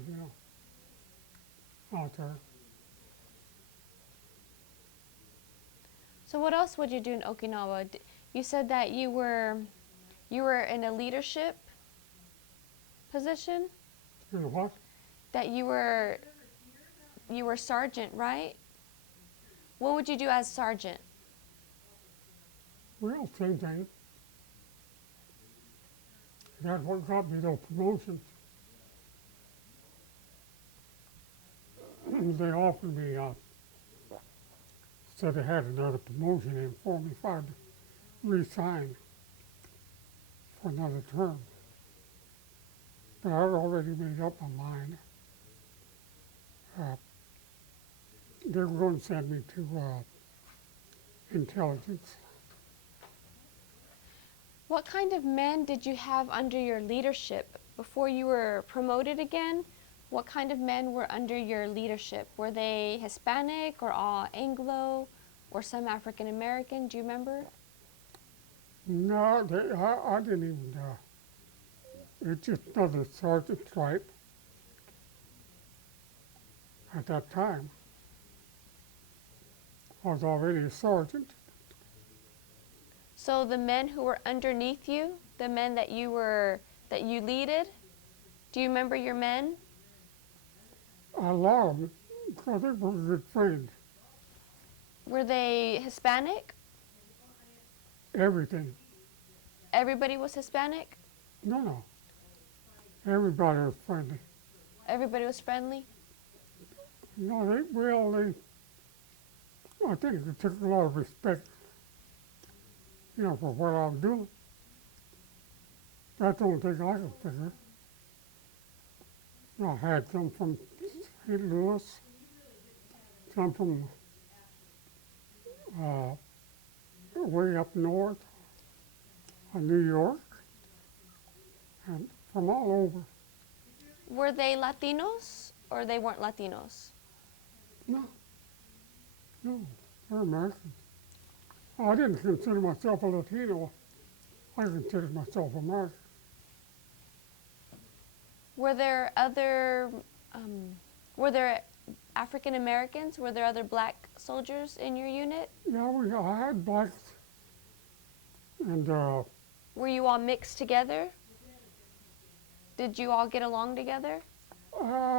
out there. So what else would you do in Okinawa? You said that you were in a leadership position? And what? That you were sergeant, right? What would you do as sergeant? Well, same thing. That's what got me those promotions. They offered me, said they had another promotion in for me if I'd resign for another term. But I'd already made up my mind. They were going to send me to intelligence. What kind of men did you have under your leadership before you were promoted again? What kind of men were under your leadership? Were they Hispanic or all Anglo or some African American? Do you remember? No, I didn't even, it's just another sergeant type at that time. I was already a sergeant. So the men who were underneath you, the men that you leaded, do you remember your men? A lot of them, because they were good friends. Were they Hispanic? Everything. Everybody was Hispanic? No. Everybody was friendly. Everybody was friendly? I think they took a lot of respect, for what I was doing. That's the only thing I could figure. I had some from St. Louis, some from way up north, New York, and from all over. Were they Latinos or they weren't Latinos? No, they're American. I didn't consider myself a Latino. I considered myself American. Were there other, um, were there African Americans? Were there other black soldiers in your unit? Yeah, I had blacks, and Were you all mixed together? Did you all get along together?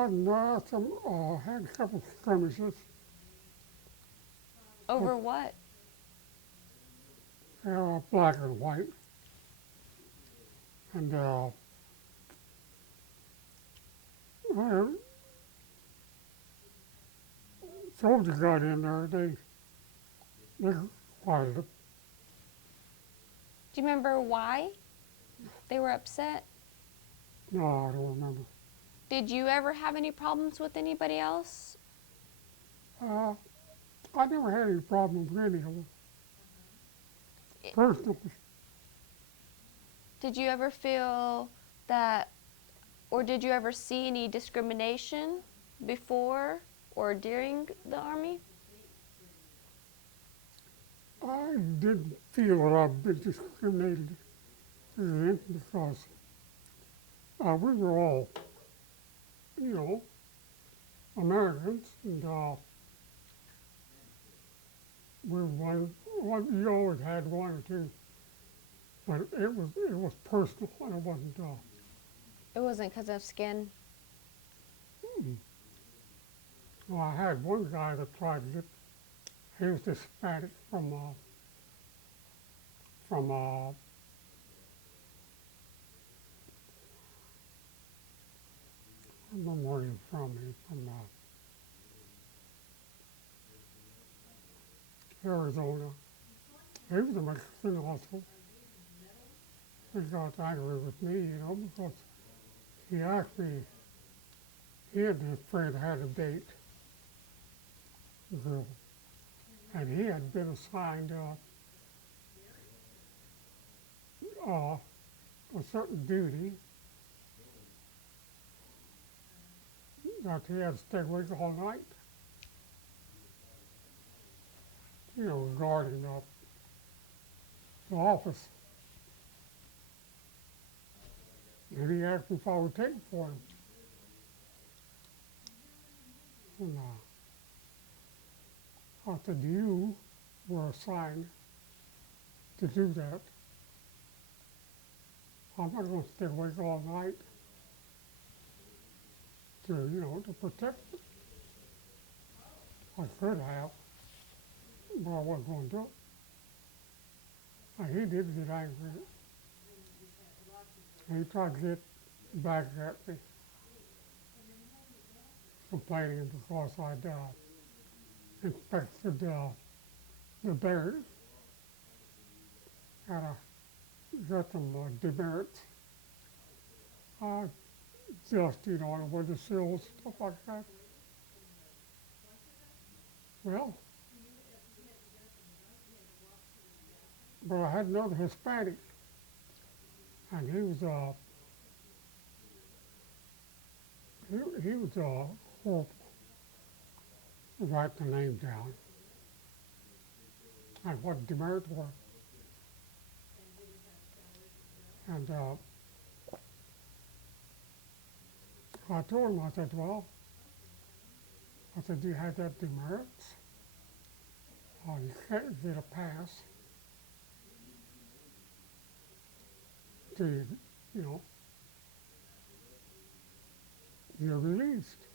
no, had a couple skirmishes. Over what? Black and white, and well, soldiers got in there. They quieted it. Do you remember why they were upset? No, I don't remember. Did you ever have any problems with anybody else? Uh, I never had any problem with any of them. Personally, Did you ever feel that, or did you ever see any discrimination before or during the Army? I didn't feel that I've been discriminated against because we were all, you know, Americans, and we were you always had one or two, but it was personal, and it wasn't. It wasn't because of skin. Well, I had one guy that tried to get. He was Hispanic from I don't remember where he was from. He was from Arizona. He was a Mexican also. He got angry with me, because he asked me, he and his friend had a date, a girl, and he had been assigned a certain duty that he had to stay awake all night, guarding the office. And he asked me if I would take it for him. And I said, you were assigned to do that. I'm not going to stay awake all night to protect it. I could have, but I wasn't going to do it. And he did get angry. And he tried to get back at me, complaining because I'd inspected the bears and I got some demerits. Just, on the window sills, stuff like that. Well, but I had another Hispanic, and he was horrible. Write the name down and what demerits were. And I told him, I said, do you have that demerits? Oh, you can't get a pass till you're released.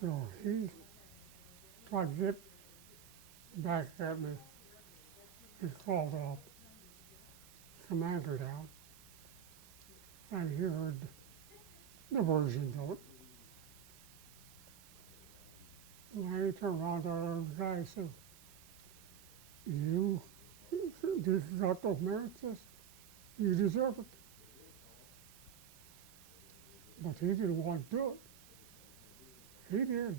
So he tried to get back at me. He called commander down, and he heard the versions of it. And he turned around to the other guy and said, you got those merits? You deserve it. But he didn't want to do it. He did.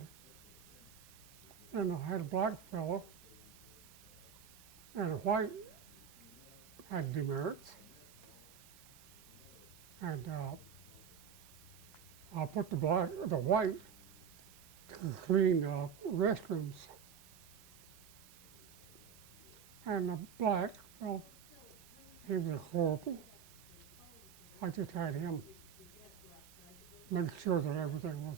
And I had a black fellow and a white had demerits. And I put the white to clean restrooms And the black, well, he was horrible. I just had him make sure that everything was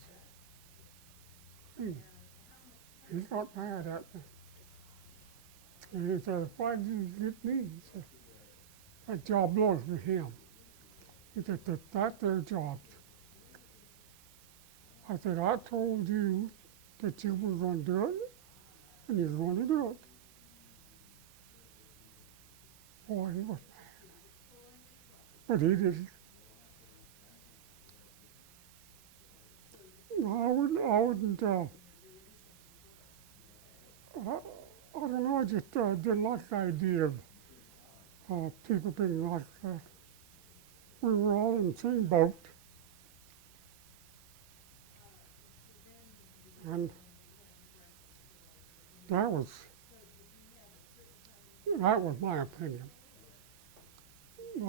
clean. He got mad at me. And he said, why did you get me? He said, that job belongs to him. He said, that's their job. I said, I told you that you were going to do it, and you're going to do it. Boy, he was mad. But he didn't. No, I wouldn't, I don't know, I just didn't like the idea of people being like that. We were all in the same boat. And that was my opinion.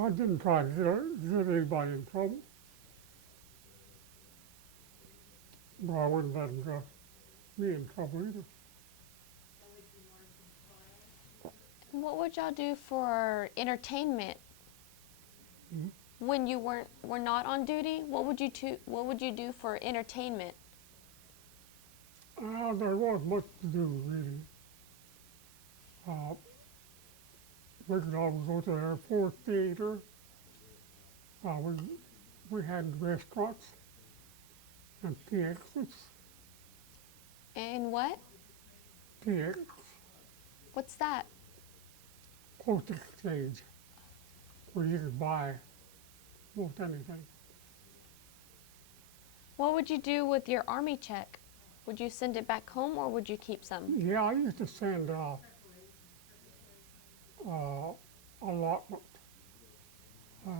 I didn't try to get anybody in trouble, but I wouldn't let them get me in trouble either. What would y'all do for entertainment Mhm. when you were not on duty? What would you do for entertainment? There wasn't much to do, really. We could always go to the Air Force Theater. Uh, we, we had restaurants and theaters. And what? Theaters, What's that? post exchange, where you could buy most anything. What would you do with your Army check? Would you send it back home or would you keep some? Yeah, I used to send allotment to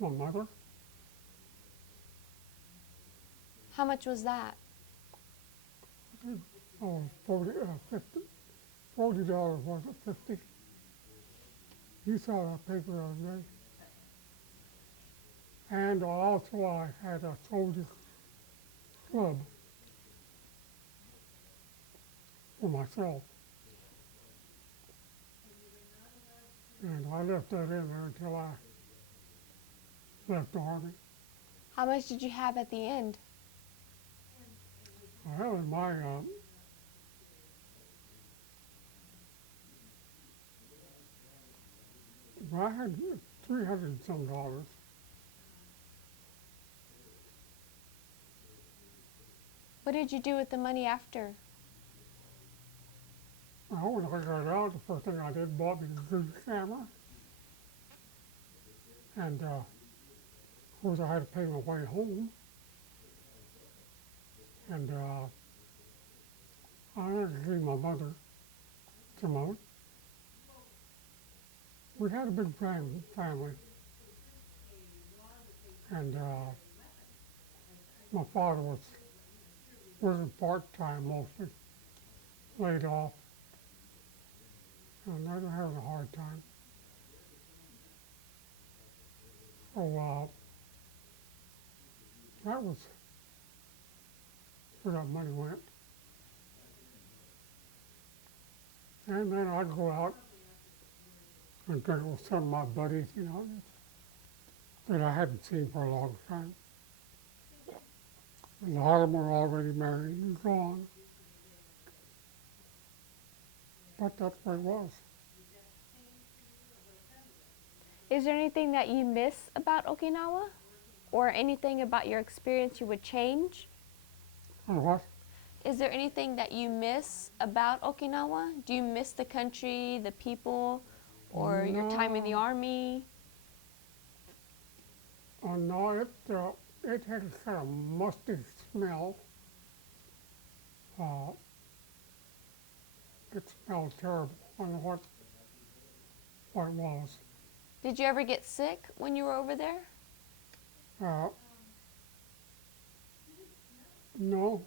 my mother. How much was that? Oh, 40, $40 was it, 50? You saw that paper the other day. And also I had a soldier club for myself. And I left that in there until I left the Army. How much did you have at the end? Well, in my, I had $300 and some dollars. What did you do with the money after? Well, when I got out, the first thing I did, bought me a good camera. And, of course, I had to pay my way home. And I had to see my mother some of it. We had a big family. And my father was working part-time mostly, laid off. And they were having a hard time. So that was where that money went. And then I'd go out and drink with some of my buddies, you know, that I hadn't seen for a long time. A lot of them were already married and gone. But that's what it was. Is there anything that you miss about Okinawa? Or anything about your experience you would change? And what? Is there anything that you miss about Okinawa? Do you miss the country, the people, or your time in the No. Army? Oh, no, it had a kind of musty smell. It smelled terrible. I don't know what it was. Did you ever get sick when you were over there? No,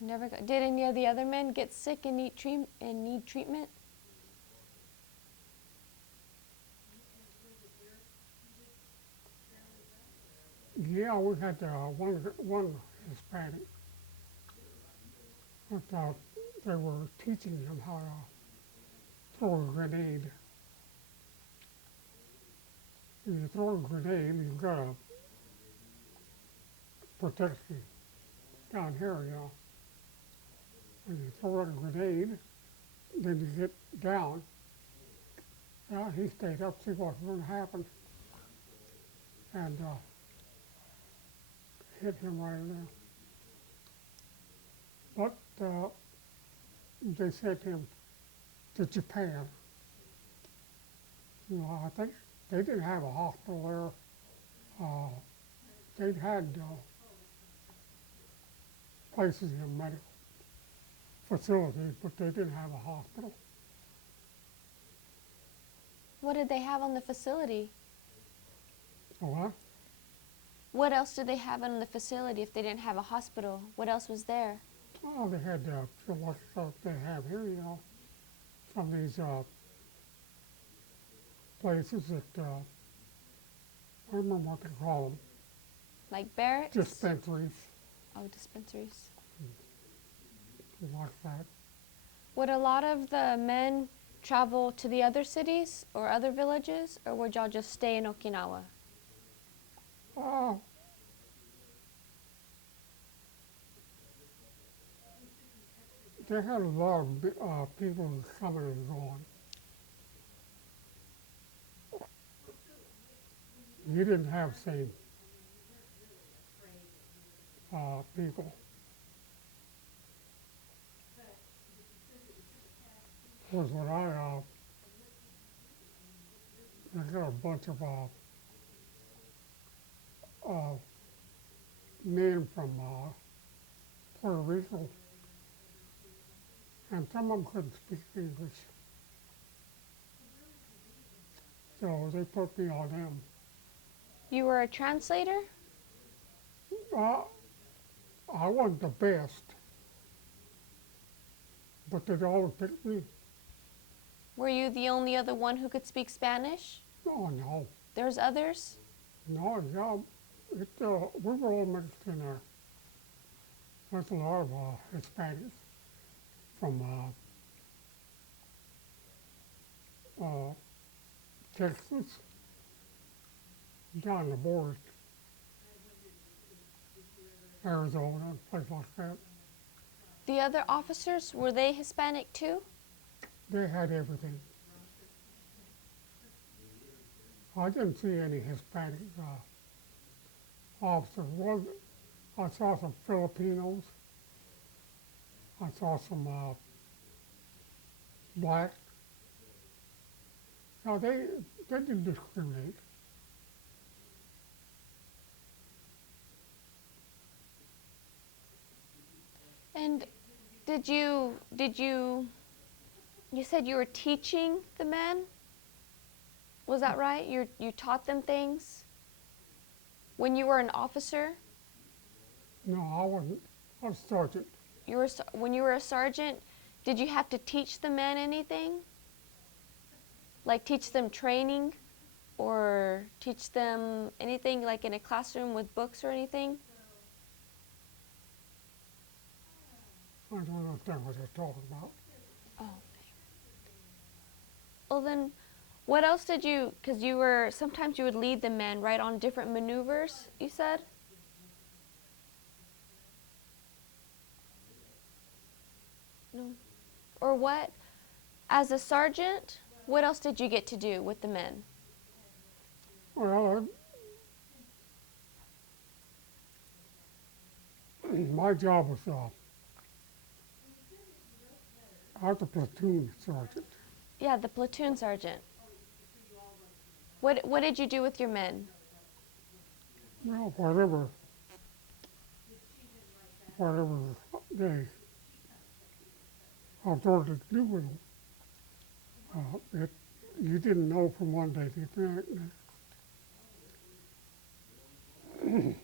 Never got. Did any of the other men get sick and need treatment? yeah, we had one Hispanic. But they were teaching him how to throw a grenade. When you throw a grenade, you've got a protection down here, you know. When you throw a grenade, then you get down. Well, he stayed up, see what was going to happen, and hit him right there. But they sent him to Japan. You know, I think they didn't have a hospital there. They'd had places in medical facilities, but they didn't have a hospital. What did they have on the facility? What? What else did they have on the facility if they didn't have a hospital? What else was there? Oh, they had what stuff they have here, you know, some of these places that, I don't remember what they call them, Like barracks? dispensaries, Oh, dispensaries. like that. Would a lot of the men travel to the other cities or other villages, or would y'all just stay in Okinawa? Uh, they had a lot of people coming and going. You didn't have the same people. Of course, when I got a bunch of men from Puerto Rico, and some of them couldn't speak English. So they put me on them. You were a translator? Uh, I wasn't the best, but they'd always pick me. Were you the only other one who could speak Spanish? Oh, no. There's others? No, yeah, we were all mixed in there. There's a lot of Hispanics from Texas, down the border, Arizona, places like that. The other officers, were they Hispanic too? They had everything. I didn't see any Hispanic officers. I saw some Filipinos. I saw some black. No, they didn't discriminate. And you said you were teaching the men? Was that right? You taught them things? When you were an officer? No, I wasn't. I was sergeant. When you were a sergeant, did you have to teach the men anything? Like teach them training or teach them anything like in a classroom with books or anything? I don't understand what you're talking about. Oh, okay. Well then, what else did you, because sometimes you would lead the men, right, on different maneuvers, you said? No. Or what? As a sergeant, what else did you get to do with the men? Well, my job was I was a platoon sergeant. Yeah, the platoon sergeant. What did you do with your men? Well, whatever they authorities do with them, you didn't know from one day to the next.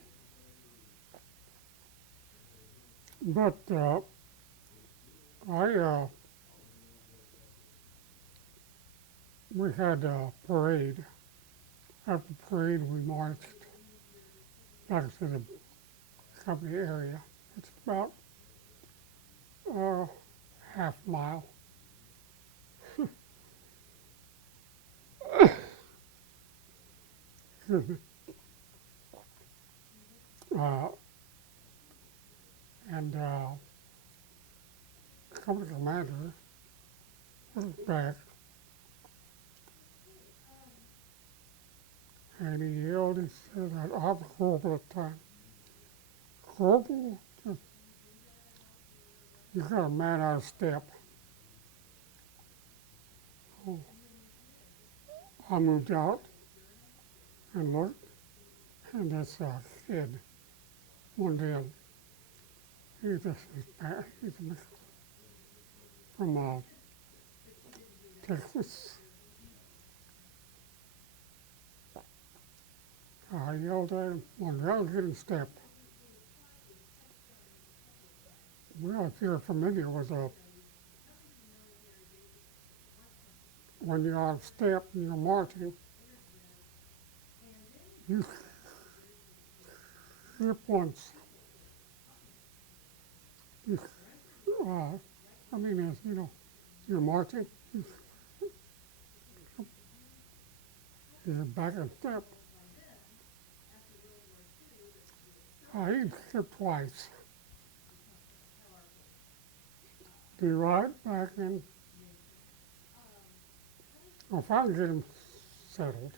But we had a parade. After the parade, we marched back to the company area. It's about half mile. Excuse me. Uh, and company commander was back, and he yelled, he said, I was a corporal at the time. Corporal, you got a man out of step. Oh, I moved out and looked, and this kid, one day, he's from Texas. I yelled at him, one day, I'll get in step. Well, if you're from India, was when you're out of step and you're marching, you skip once. You, I mean, as you know, you're marching, you're back in step. He skipped twice. Be right back in. If I can get him settled,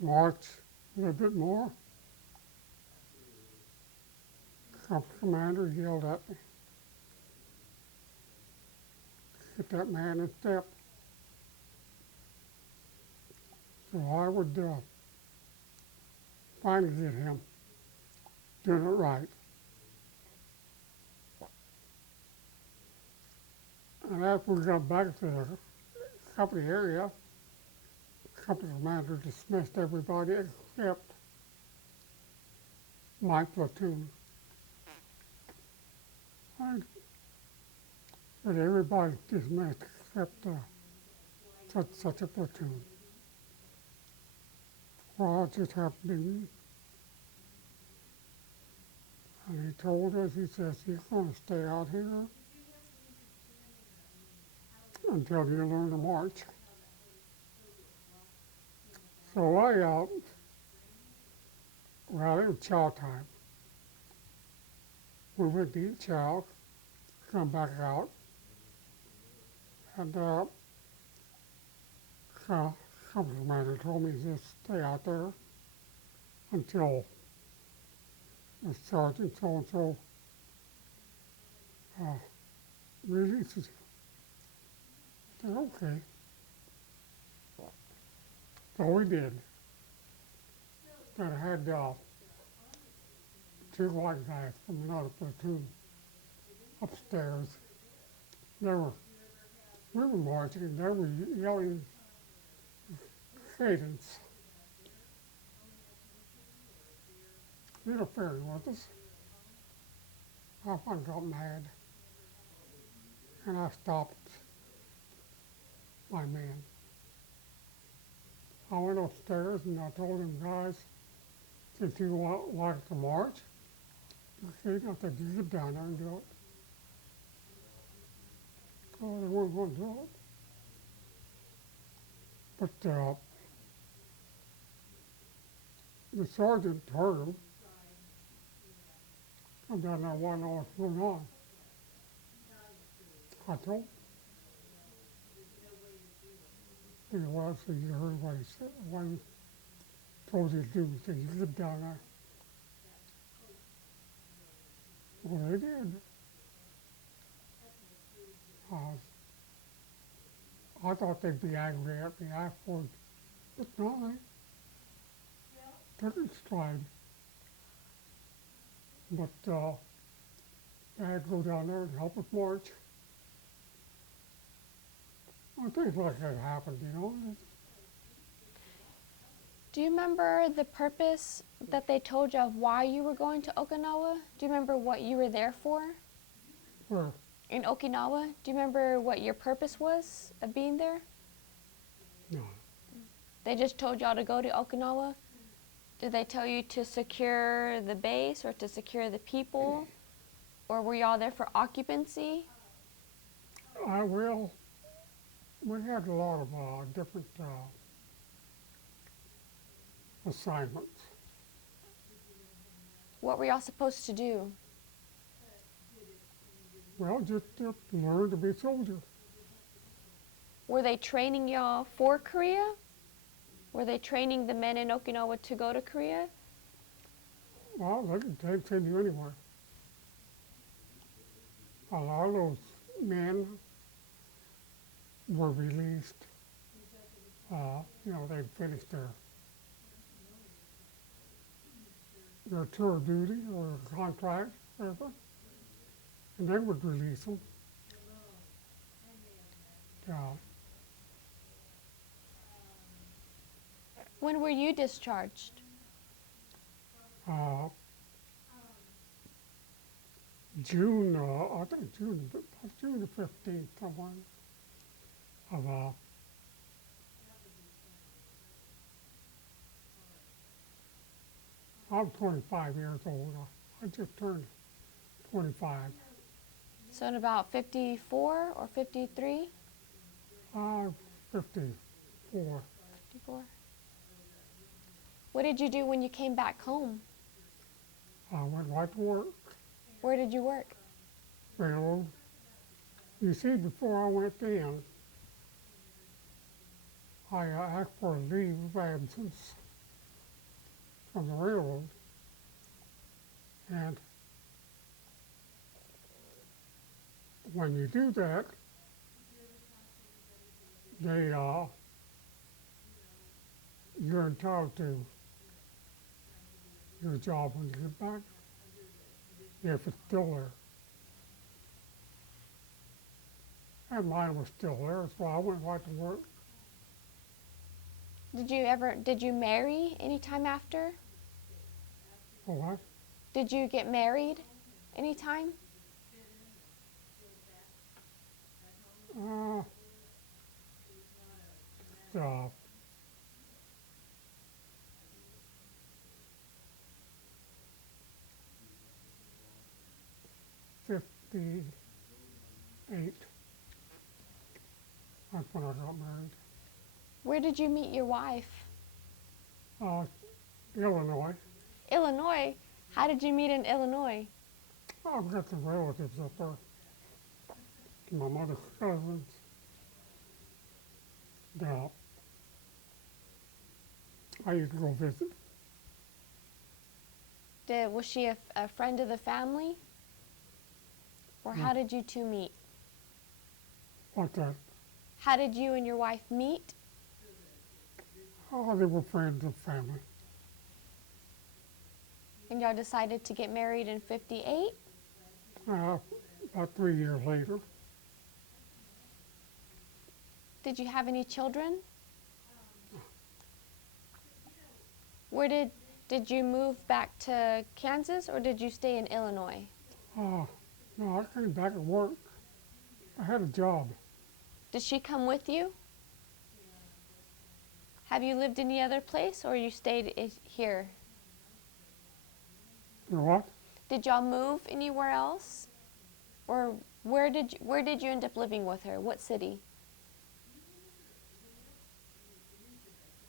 march a little bit more. Company commander yelled at me. Get that man in step. So I would finally get him doing it right. And after we got back to the company area, the company commander dismissed everybody except my platoon. But everybody dismissed except such a platoon. Well, it just happened to be me. And he told us, he says, you're going to stay out here until you learn to march. So well, it was chow time. We went to eat chow, come back out, and company commander told me to just stay out there until the sergeant so-and-so releases you. I said, okay. So we did. And I had two white guys from another platoon upstairs. We were marching, they were yelling cadence, interfering with us. I finally got mad, and I stopped my man. I went upstairs and I told him, guys, since you like to march, I said, you get down there and do it. Oh, they weren't going to do it. But the sergeant heard him. Come down there, want to know what's going on. I told him. He said, well, so you heard what he said, what he told you to do. He said, you get down there. Well, they did. I thought they'd be angry at me afterward, but no, they took it stride. But I had to go down there and help us march. Well, things like that happened, you know. Do you remember the purpose that they told you of why you were going to Okinawa? Do you remember what you were there for? Where? In Okinawa? Do you remember what your purpose was of being there? No. They just told y'all to go to Okinawa? Did they tell you to secure the base or to secure the people? Or were y'all there for occupancy? Well, we had a lot of different assignments. What were y'all supposed to do? Well, just to learn to be a soldier. Were they training y'all for Korea? Were they training the men in Okinawa to go to Korea? Well, they'd send you anywhere. A lot of those men were released. They'd finished their tour of duty or contract, whatever, and they would release them. Uh, When were you discharged? uh, June, I think June the 15th, someone of I'm 25 years old. I just turned 25. So in about 54 or 53? 54. 54. What did you do when you came back home? I went right to work. Where did you work? Railroad. You see, before I went in, I asked for a leave of absence from the railroad. And when you do that, you're entitled to your job when you get back, if it's still there. And mine was still there, so I went right to work. Did you marry any time after? Oh, what? Did you get married any time? Uh, uh, 58. That's when I got married. Where did you meet your wife? Illinois. Illinois. How did you meet in Illinois? I've got some relatives up there. My mother's cousins. Now, I used to go visit. Was she a friend of the family? Or how did you two meet? What's that? How did you and your wife meet? Oh, they were friends of family. And y'all decided to get married in 58? About 3 years later. Did you have any children? Did you move back to Kansas or did you stay in Illinois? No, I came back to work. I had a job. Did she come with you? Have you lived any other place or you stayed here? You know what? Did y'all move anywhere else? Or where did you end up living with her? What city?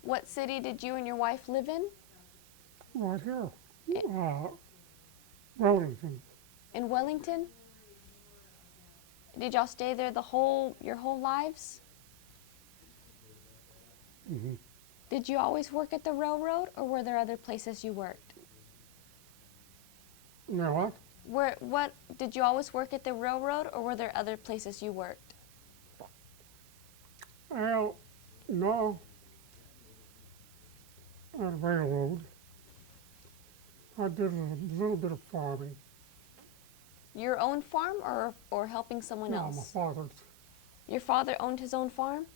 What city did you and your wife live in? Right here. Wellington. In Wellington? Did y'all stay there your whole lives? Mm-hmm. Did you always work at the railroad or were there other places you worked? You know what? Did you always work at the railroad or were there other places you worked? Well, no. At the railroad. I did a little bit of farming. Your own farm or helping someone No, else? my father's. Your father owned his own farm?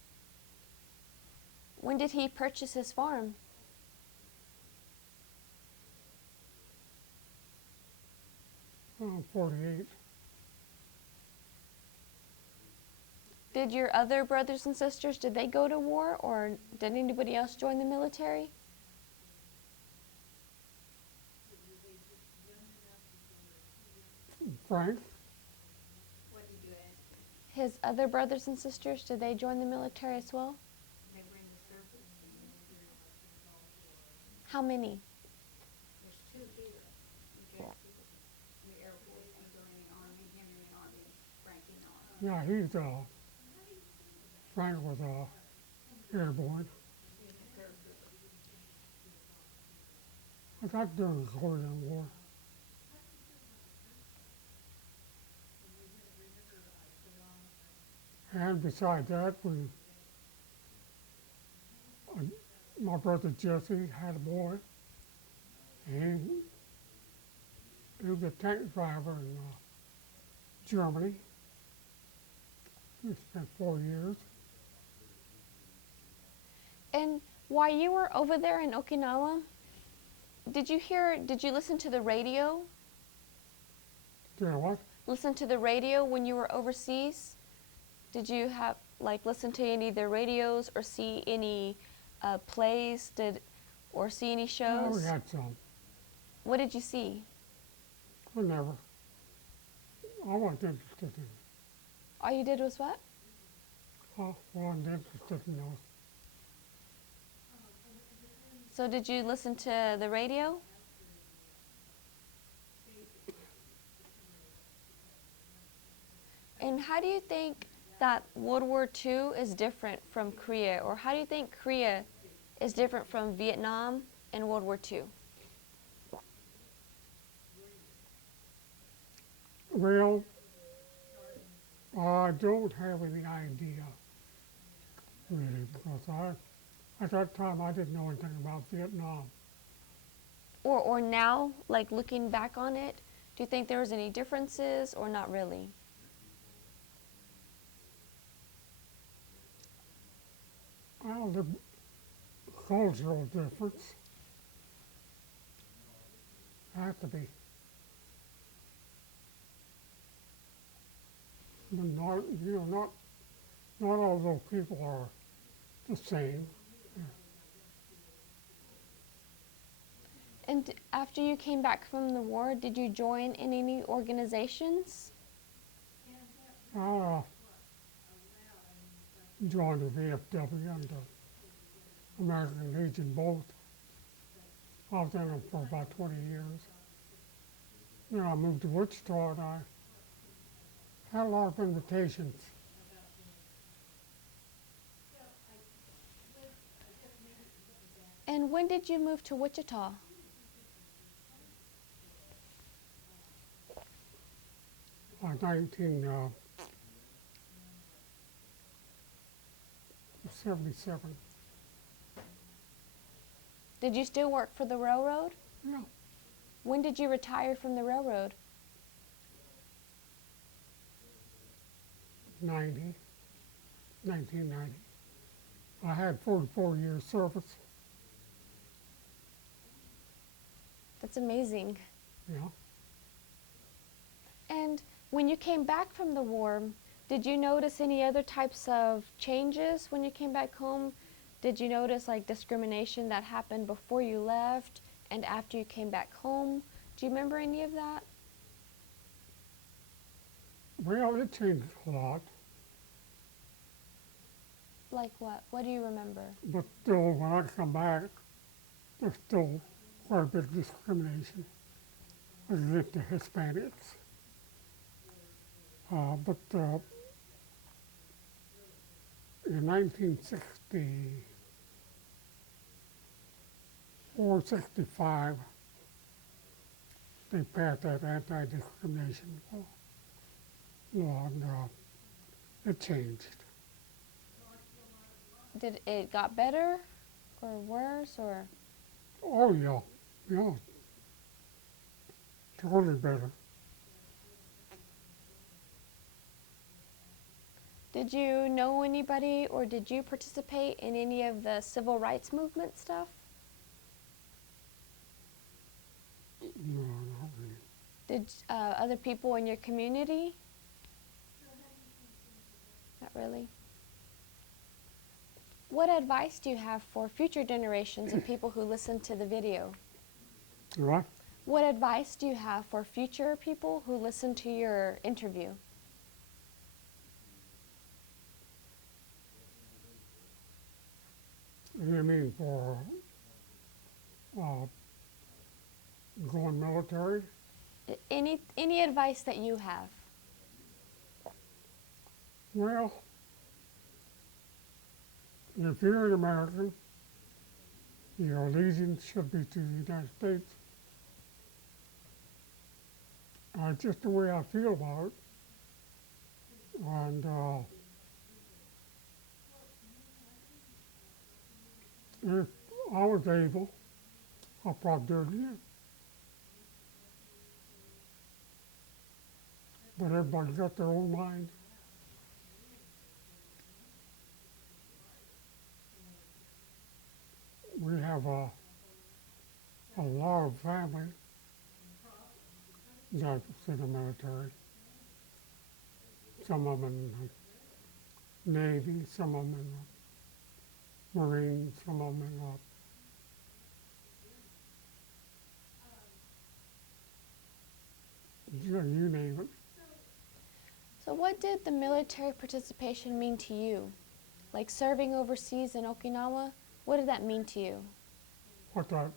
When did he purchase his farm? I'm 48. Did your other brothers and sisters, did they go to war or did anybody else join the military? Frank. What did you ask him? His other brothers and sisters, did they join the military as well? They were in the service. How many? There's two here. Jesse in the Air Force, Angel in the Army, him in the Army, Frank in the Army. Yeah, Frank was airborne. He was a paratrooper. I got during the Korean War. And besides that, my brother Jesse had a boy, and he was a tank driver in Germany. He spent 4 years. And while you were over there in Okinawa, did you listen to the radio? Do you know what? Listen to the radio when you were overseas? Did you listen to any of the radios or see any plays or see any Yeah, we shows? had some. What did you see? I never. I wasn't interested in it. All you did was what? I wasn't interested in those. So did you listen to the radio? And how do you think that World War II is different from Korea? Or how do you think Korea is different from Vietnam and World War II? Well, I don't have any idea, really, because at that time I didn't know anything about Vietnam. Or now, like looking back on it, do you think there was any differences or not really? Well, the cultural difference had to be. But not all those people are the same. And after you came back from the war, did you join in any organizations? I joined the VFW and the American Legion both. I was in them for about 20 years. Then I moved to Wichita and I had a lot of invitations. And when did you move to Wichita? In 1977. Did you still work for the railroad? Yeah, When did you retire from the railroad? 1990. I had 44 years service. That's amazing. Yeah. And when you came back from the war, did you notice any other types of changes when you came back home? Did you notice like discrimination that happened before you left and after you came back home? Do you remember any of that? Well, it changed a lot, Like what? What do you remember? but still, when I come back, there's still quite a bit of discrimination against the Hispanics. But in 1964, 65, they passed that anti-discrimination law, and it changed. Did it got better or worse or? Oh yeah, yeah, totally better. Did you know anybody or did you participate in any of the civil rights movement stuff? No, not really. Did other people in your community? Not really. What advice do you have for future generations of people who listen to the video? What? What advice do you have for future people who listen to your interview? You mean for uh, going military? Any advice that you have? Well, if you're an American, your allegiance should be to the United States. Just the way I feel about it. And if I was able, I'll probably do it again. But everybody's got their own mind. We have a lot of family that's in the military. Some of them in the Navy, some of them in the Marines, some of them in you name it. So what did the military participation mean to you? Like serving overseas in Okinawa, what did that mean to you? What that?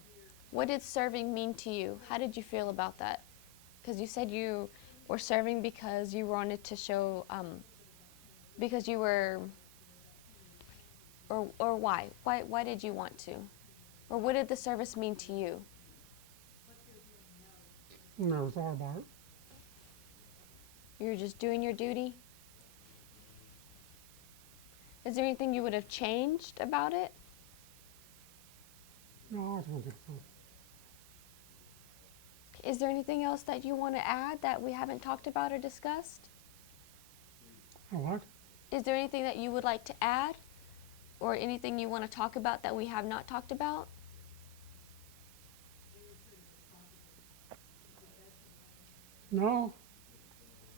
What did serving mean to you? How did you feel about that? Because you said you were serving because you wanted to show, because you were, or why? Why did you want to? Or what did the service mean to you? Never thought about it. You were just doing your duty? Is there anything you would have changed about it? No, I don't think so. Is there anything else that you want to add that we haven't talked about or discussed? A what? Is there anything that you would like to add? Or anything you want to talk about that we have not talked about? No,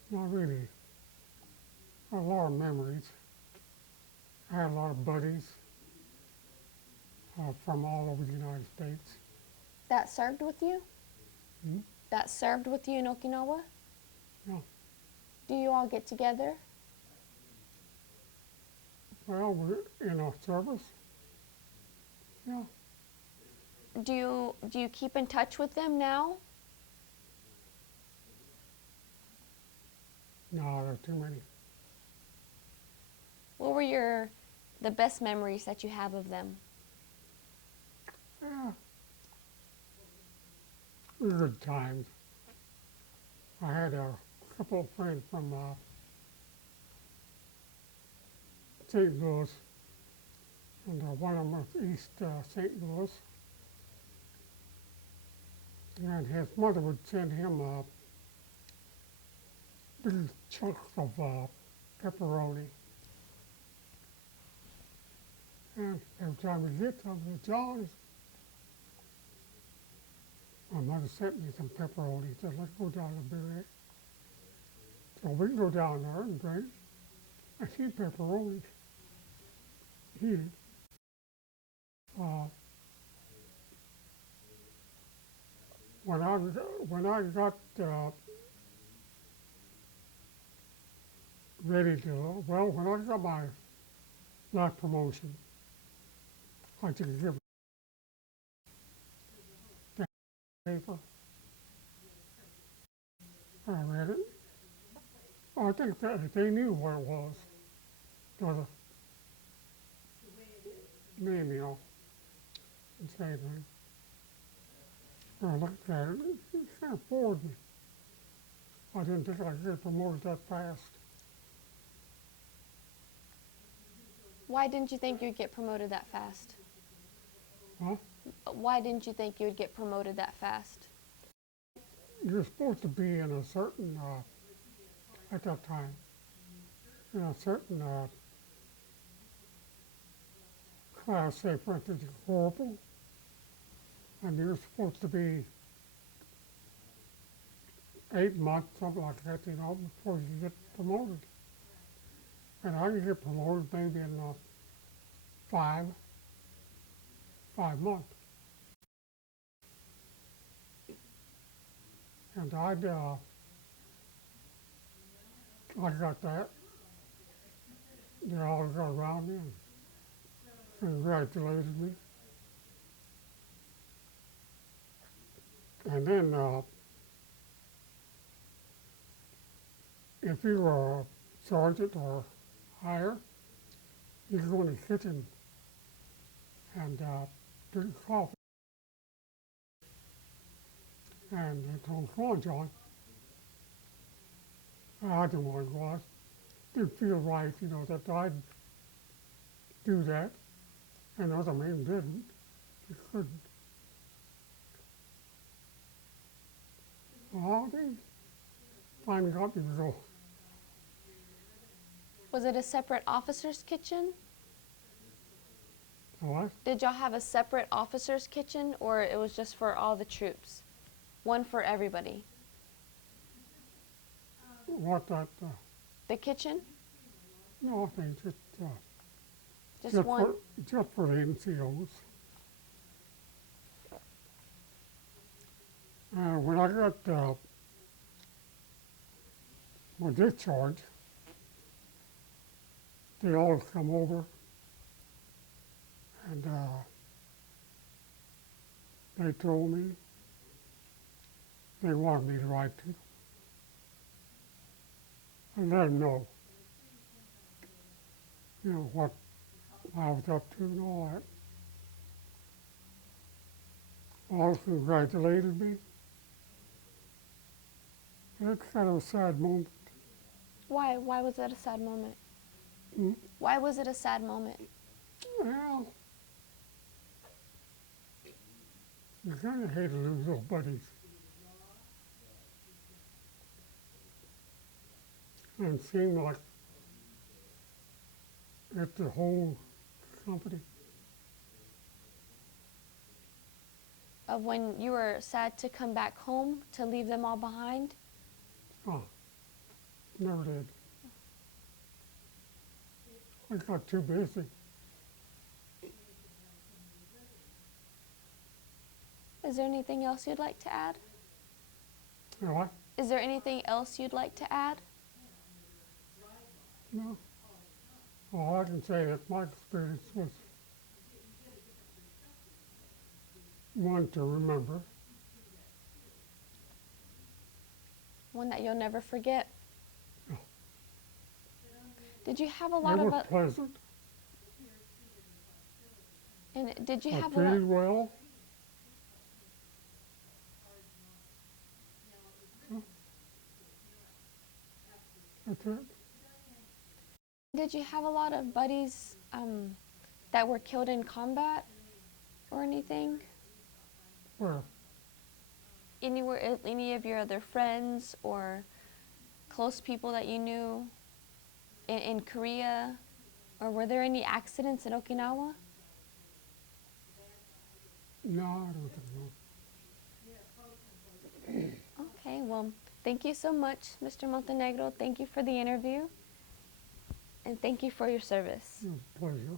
not really. A lot of memories. I had a lot of buddies from all over the United States. That served with you? Hmm? That served with you in Okinawa? No. Do you all get together? Well, we're in our service. Yeah. Do you keep in touch with them now? No, there are too many. What were the best memories that you have of them? Yeah. It was good times. I had a couple of friends from St. Louis, and one of them was East St. Louis. And his mother would send him big chunks of pepperoni. And every time we get something, John, my mother sent me some pepperoni. She said, let's go down to the beer. So we can go down there and drink. I see pepperoni. Eat it. When I got ready to, well, when I got my last promotion, I took a gift paper. I read it. I think that they knew what it was. It was a name, you know, and say anything. I looked at it, it kind of bored me. I didn't think I could get promoted that fast. Why didn't you think you'd get promoted that fast? Huh? Why didn't you think you would get promoted that fast? You're supposed to be in a certain, at that time, in a certain class, say for instance, corporal, and you're supposed to be 8 months, something like that, you know, before you get promoted. And I could get promoted maybe in 5 months. And I got that. They all got around me and congratulated me. And then if you were a sergeant or higher, you go in the kitchen and drink coffee. And they told, come on, John. I didn't want to go out. Didn't feel right, you know, that I'd do that. And other men didn't. They couldn't. Well, they finally got me to go. Was it a separate officer's kitchen? What? Did y'all have a separate officer's kitchen, or it was just for all the troops? One for everybody? What that? The kitchen? No, they Just one? Just for the NCOs. When I got my discharge, they all come over and they told me they wanted me to write to them and let them know, you know, what I was up to and all that. All congratulated me. It's kind of a sad moment. Why? Why was that a sad moment? Hmm? Why was it a sad moment? Well, you kind of hate to lose those buddies. And it seemed like it's the whole company. Of when you were sad to come back home, to leave them all behind? Oh, never did. I got too busy. Is there anything else you'd like to add? You know what? Is there anything else you'd like to add? No. All I can say that my experience was one to remember. One that you'll never forget? No. Did you have a It lot of... was pleasant. And did you I have a lot... treated well. That's it. Did you have a lot of buddies that were killed in combat or anything? Well, Anywhere, any of your other friends or close people that you knew in Korea? Or were there any accidents in Okinawa? no, I don't think so. Okay, well, thank you so much, Mr. Montenegro. Thank you for the interview. And thank you for your service. It was a pleasure.